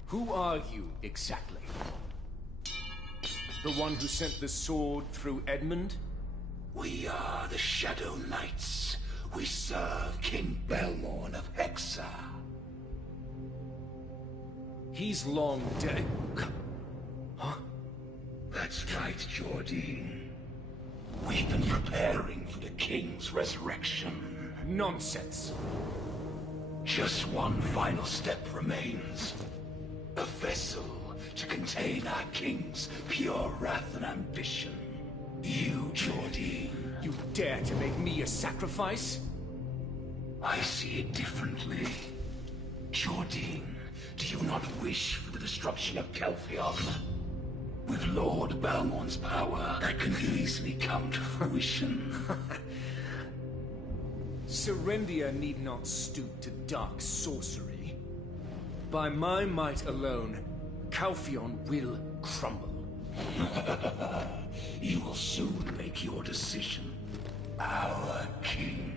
Who are you, exactly? The one who sent the sword through Edmund? We are the Shadow Knights. We serve King Belmorn of Hexa. He's long dead. Huh? That's right, Jordine. We've been preparing for the King's resurrection. Nonsense. Just one final step remains. A vessel to contain our King's pure wrath and ambition. You, Jordine. You dare to make me a sacrifice? I see it differently. Jordine, do you not wish for the destruction of Kelfion? With Lord Belmorn's power, that can easily come to fruition. Serendia need not stoop to dark sorcery. By my might alone, Calpheon will crumble. You will soon make your decision. Our king.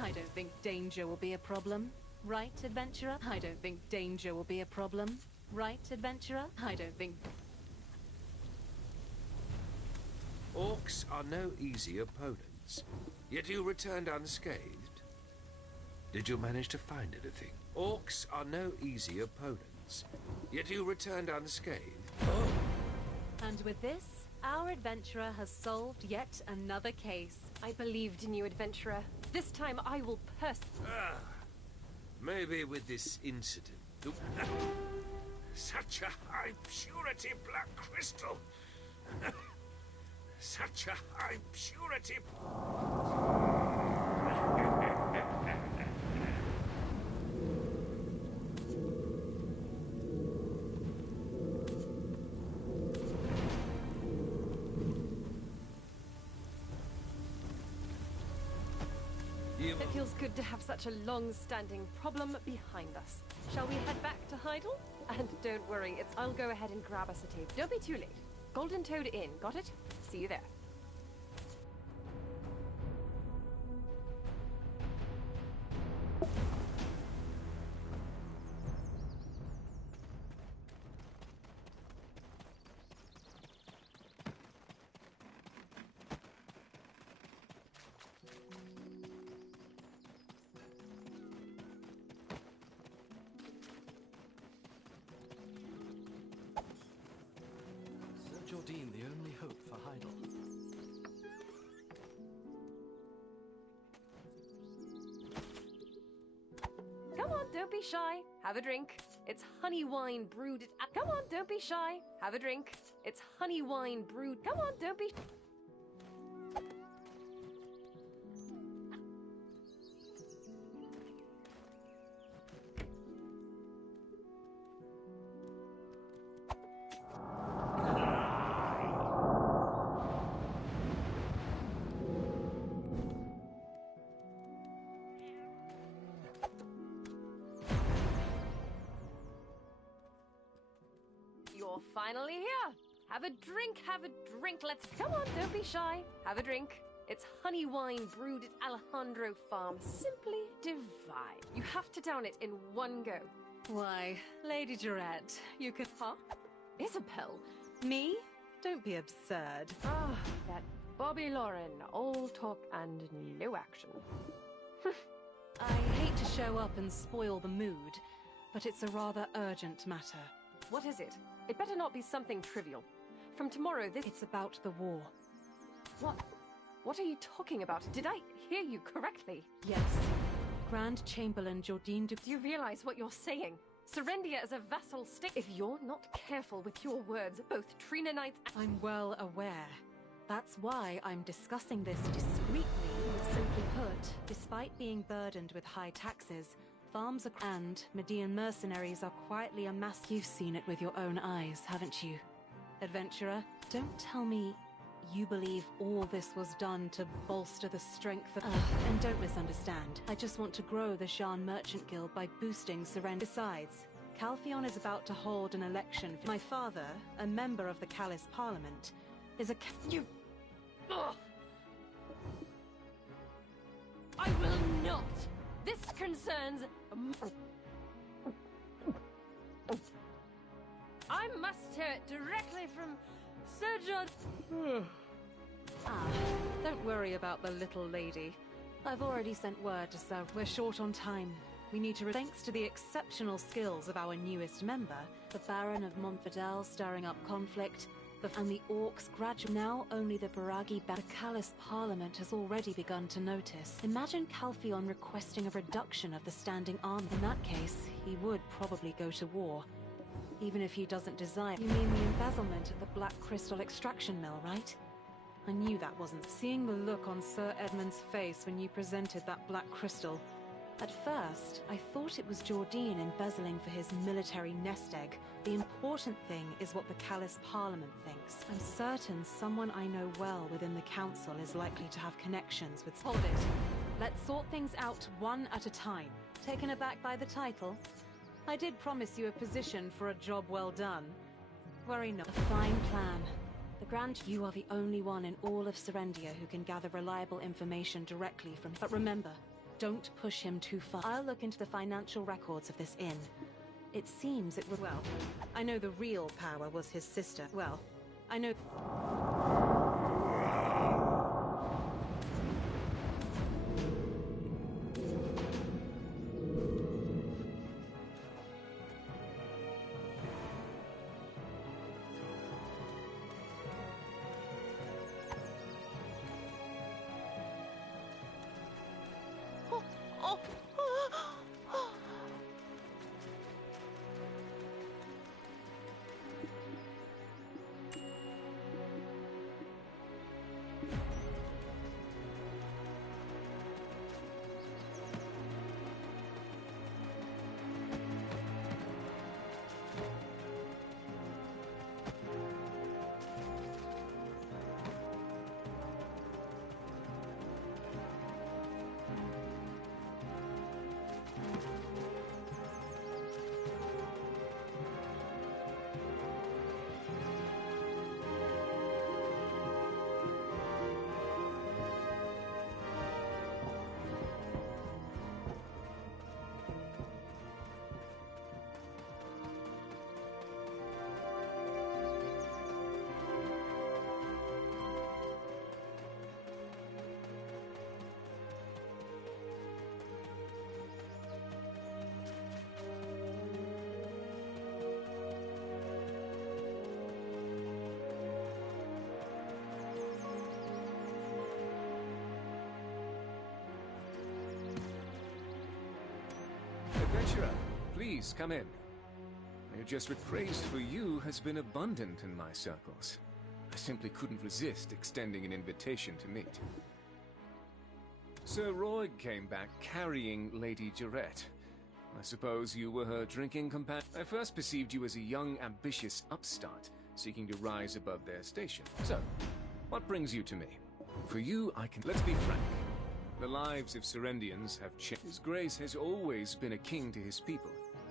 I don't think danger will be a problem. Right, adventurer? I don't think danger will be a problem. Right, adventurer? I don't think... Orcs are no easy opponents, yet you returned unscathed. Did you manage to find anything? Orcs are no easy opponents, yet you returned unscathed. Oh! And with this, our adventurer has solved yet another case. I believed in you, adventurer. This time I will Maybe with this incident... Such a high purity black crystal! Such a high purity... It feels good to have such a long-standing problem behind us. Shall we head back to Heidel? And don't worry, I'll go ahead and grab us a table. Don't be too late. Golden Toad Inn, got it? See you there. Jordine, the only hope for Heidel. Come on, don't be shy. Have a drink. It's honey wine brewed at... Come on, don't be shy. Have a drink. It's honey wine brewed... Come on, don't be... You're finally here. Have a drink, let's... Come on, don't be shy. Have a drink. It's honey wine brewed at Alejandro Farm. Simply divine. You have to down it in one go. Why, Lady Jarrett, you could... Huh? Isabel? Me? Don't be absurd. Ah, that Bobby Lauren. All talk and no action. I hate to show up and spoil the mood, but it's a rather urgent matter. What is it? It better not be something trivial. From tomorrow, It's about the war. What? What are you talking about? Did I hear you correctly? Yes. Grand Chamberlain Jordine Do you realize what you're saying? Serendia is a vassal state. If you're not careful with your words, both Trina Knights... I'm well aware. That's why I'm discussing this discreetly. Simply put, despite being burdened with high taxes, farms and Median mercenaries are quietly amassed. You've seen it with your own eyes, haven't you? Adventurer, don't tell me you believe all this was done to bolster the strength of... and don't misunderstand. I just want to grow the Shan Merchant Guild by boosting surrender. Besides, Calpheon is about to hold an election. My father, a member of the Callis Parliament, is a... You... Ugh. I will not! This concerns... I must hear it directly from Sir John... Don't worry about the little lady. I've already sent word to Sir. We're short on time. We need to... Thanks to the exceptional skills of our newest member, the Baron of Montfidel stirring up conflict, and the Orcs gradually... Now only the Baragi... The Callis Parliament has already begun to notice. Imagine Calpheon requesting a reduction of the standing army. In that case, he would probably go to war. Even if he doesn't desire... You mean the embezzlement at the Black Crystal Extraction Mill, right? I knew that wasn't... Seeing the look on Sir Edmund's face when you presented that black crystal. At first, I thought it was Jordine embezzling for his military nest egg. The important thing is what the Callis Parliament thinks. I'm certain someone I know well within the council is likely to have connections with... Hold it. Let's sort things out one at a time. Taken aback by the title? I did promise you a position for a job well done. Worry not. A fine plan. The Grand... You are the only one in all of Serendia who can gather reliable information directly from... But remember, don't push him too far. I'll look into the financial records of this inn. It seems it was... Well, I know the real power was his sister. Well, I know... Please, come in. I just praise for you has been abundant in my circles. I simply couldn't resist extending an invitation to meet. Sir Roy came back carrying Lady Jarrett. I suppose you were her drinking companion. I first perceived you as a young, ambitious upstart, seeking to rise above their station. So, what brings you to me? For you, I can... Let's be frank. The lives of Serendians have changed. His Grace has always been a king to his people,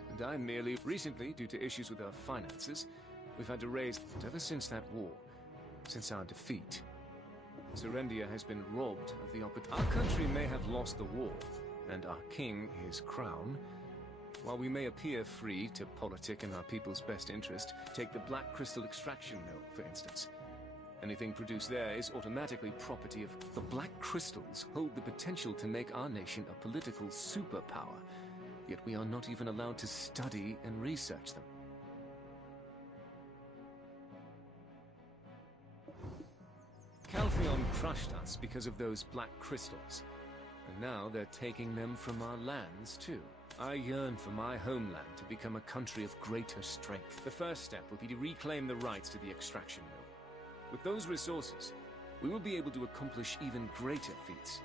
and I merely... Recently, due to issues with our finances, we've had to raise... Ever since that war, since our defeat, Serendia has been robbed of the opportunity. Our country may have lost the war, and our king his crown. While we may appear free to politic in our people's best interest, take the Black Crystal Extraction Mill, for instance. Anything produced there is automatically property of... The Black Crystals hold the potential to make our nation a political superpower, yet we are not even allowed to study and research them. Calpheon crushed us because of those black crystals, and now they're taking them from our lands too. I yearn for my homeland to become a country of greater strength. The first step will be to reclaim the rights to the extraction mill. With those resources, we will be able to accomplish even greater feats.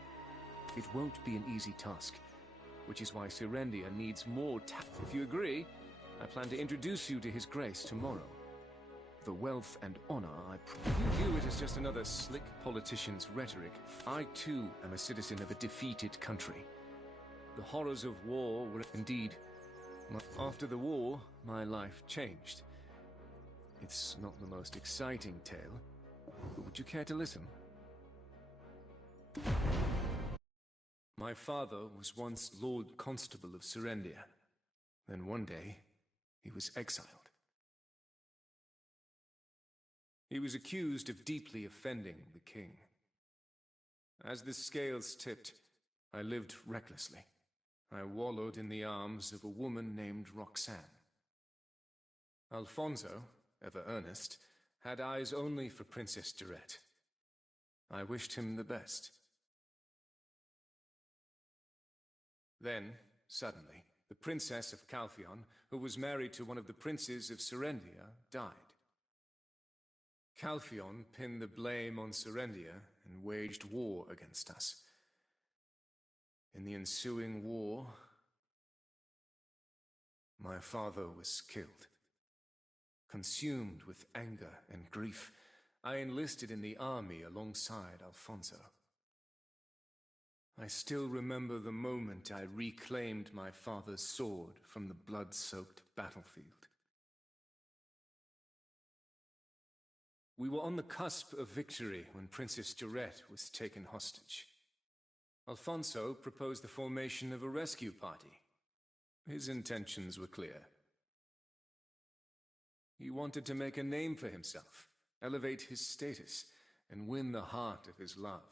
It won't be an easy task, which is why Serendia needs more If you agree, I plan to introduce you to His Grace tomorrow. The wealth and honor if you view it as just another slick politician's rhetoric, I too am a citizen of a defeated country. The horrors of war were indeed... After the war, my life changed. It's not the most exciting tale, but would you care to listen? My father was once Lord Constable of Serendia. Then one day, he was exiled. He was accused of deeply offending the king. As the scales tipped, I lived recklessly. I wallowed in the arms of a woman named Roxanne. Alfonso, ever earnest, had eyes only for Princess Jarrett. I wished him the best. Then, suddenly, the Princess of Calpheon, who was married to one of the princes of Serendia, died. Calpheon pinned the blame on Serendia and waged war against us. In the ensuing war, my father was killed. Consumed with anger and grief, I enlisted in the army alongside Alfonso. I still remember the moment I reclaimed my father's sword from the blood-soaked battlefield. We were on the cusp of victory when Princess Jarrett was taken hostage. Alfonso proposed the formation of a rescue party. His intentions were clear. He wanted to make a name for himself, elevate his status, and win the heart of his love.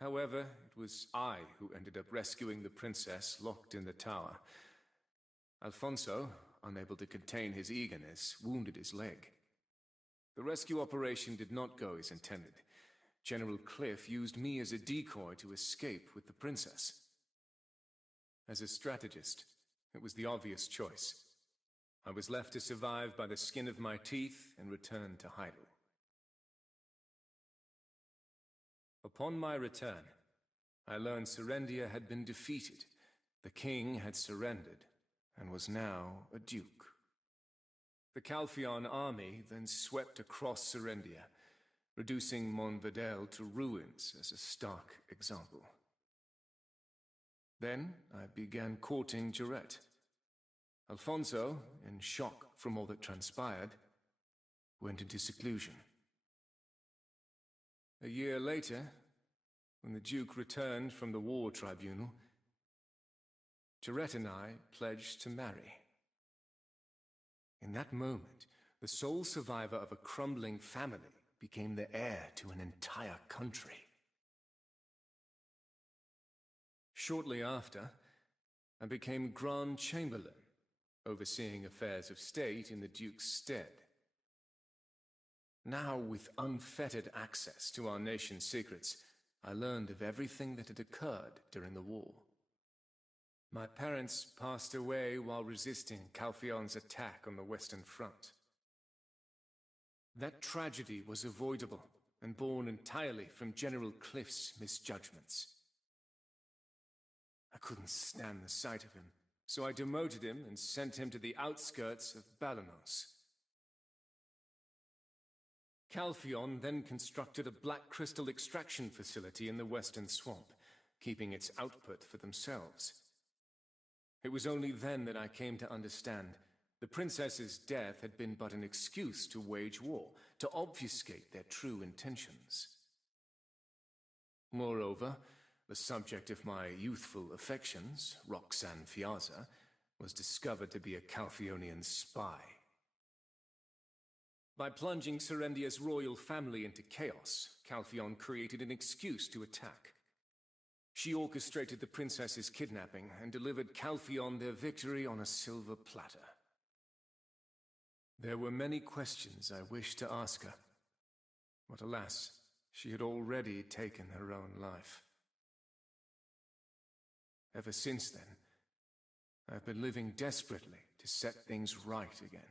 However, it was I who ended up rescuing the princess locked in the tower. Alfonso, unable to contain his eagerness, wounded his leg. The rescue operation did not go as intended. General Cliff used me as a decoy to escape with the princess. As a strategist, it was the obvious choice. I was left to survive by the skin of my teeth and return to Heidel. Upon my return, I learned Serendia had been defeated. The king had surrendered and was now a duke. The Calpheon army then swept across Serendia, reducing Monvedel to ruins as a stark example. Then I began courting Jarrett. Alfonso, in shock from all that transpired, went into seclusion. A year later, when the Duke returned from the war tribunal, Jarrett and I pledged to marry. In that moment, the sole survivor of a crumbling family became the heir to an entire country. Shortly after, I became Grand Chamberlain, overseeing affairs of state in the Duke's stead. Now, with unfettered access to our nation's secrets, I learned of everything that had occurred during the war. My parents passed away while resisting Calphion's attack on the Western Front. That tragedy was avoidable and born entirely from General Cliff's misjudgments. I couldn't stand the sight of him, so I demoted him and sent him to the outskirts of Balanos. Calphion then constructed a black crystal extraction facility in the Western Swamp, keeping its output for themselves. It was only then that I came to understand the princess's death had been but an excuse to wage war, to obfuscate their true intentions. Moreover, the subject of my youthful affections, Roxanne Fiaza, was discovered to be a Calphionian spy. By plunging Serendia's royal family into chaos, Calphion created an excuse to attack. She orchestrated the princess's kidnapping and delivered Calphion their victory on a silver platter. There were many questions I wished to ask her, but alas, she had already taken her own life. Ever since then, I've been living desperately to set things right again.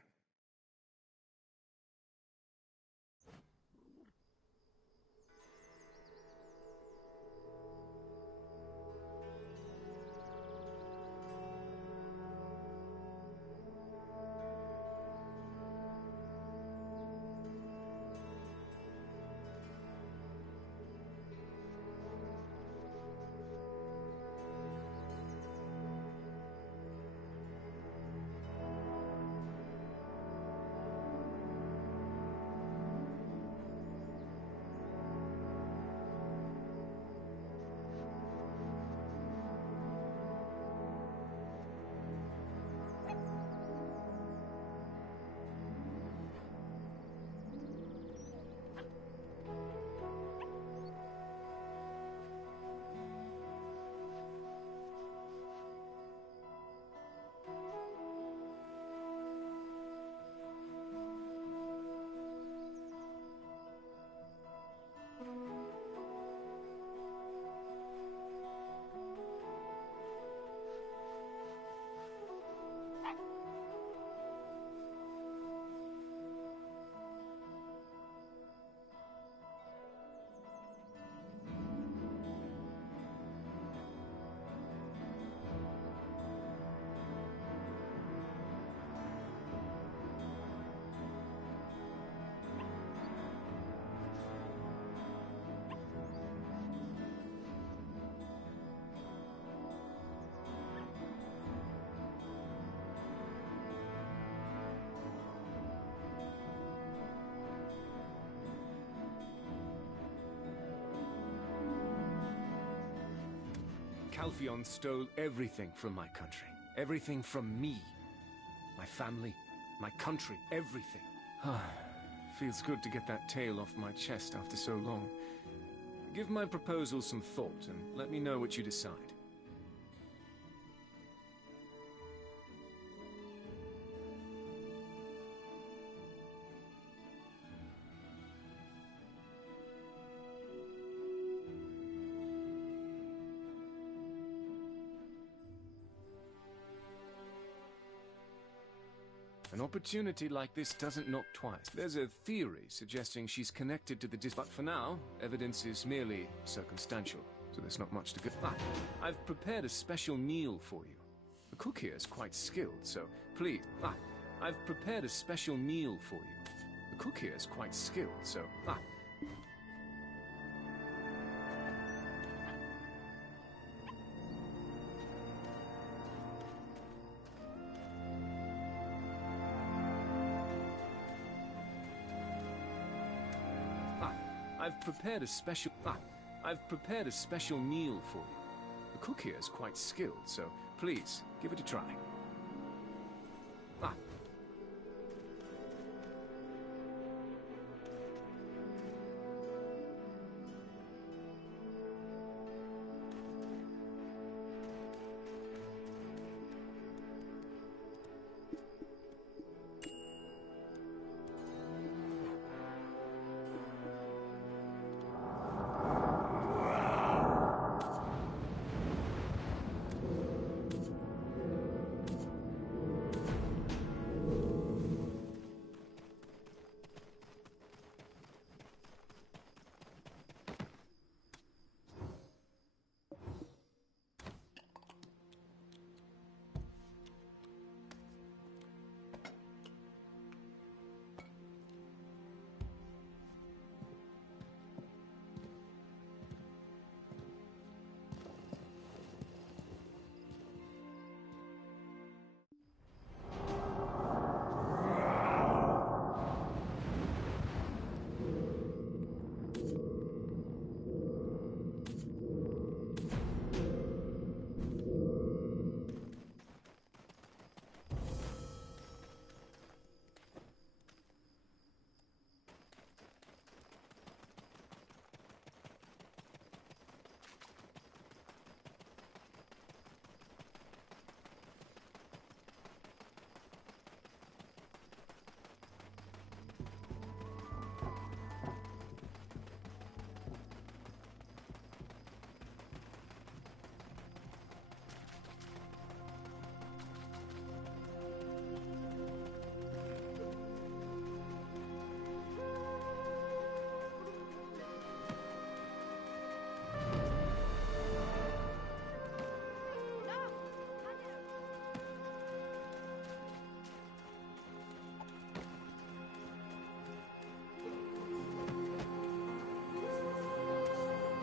Calphion stole everything from my country. Everything from me. My family, my country, everything. Feels good to get that tail off my chest after so long. Give my proposal some thought and let me know what you decide. An opportunity like this doesn't knock twice. There's a theory suggesting she's connected to the but for now, evidence is merely circumstantial, so there's not much to go. I've prepared a special meal for you. The cook here is quite skilled, so please. I've prepared a special meal for you. The cook here is quite skilled, so I've prepared a special meal for you. The cook here is quite skilled, so please, give it a try.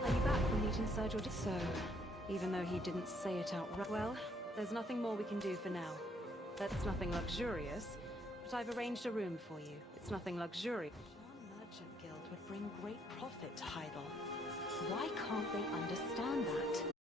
Are you back from meeting Sir George? So, even though he didn't say it outright. Well, there's nothing more we can do for now. That's nothing luxurious, but I've arranged a room for you. It's nothing luxurious. Our merchant guild would bring great profit to Heidel. Why can't they understand that?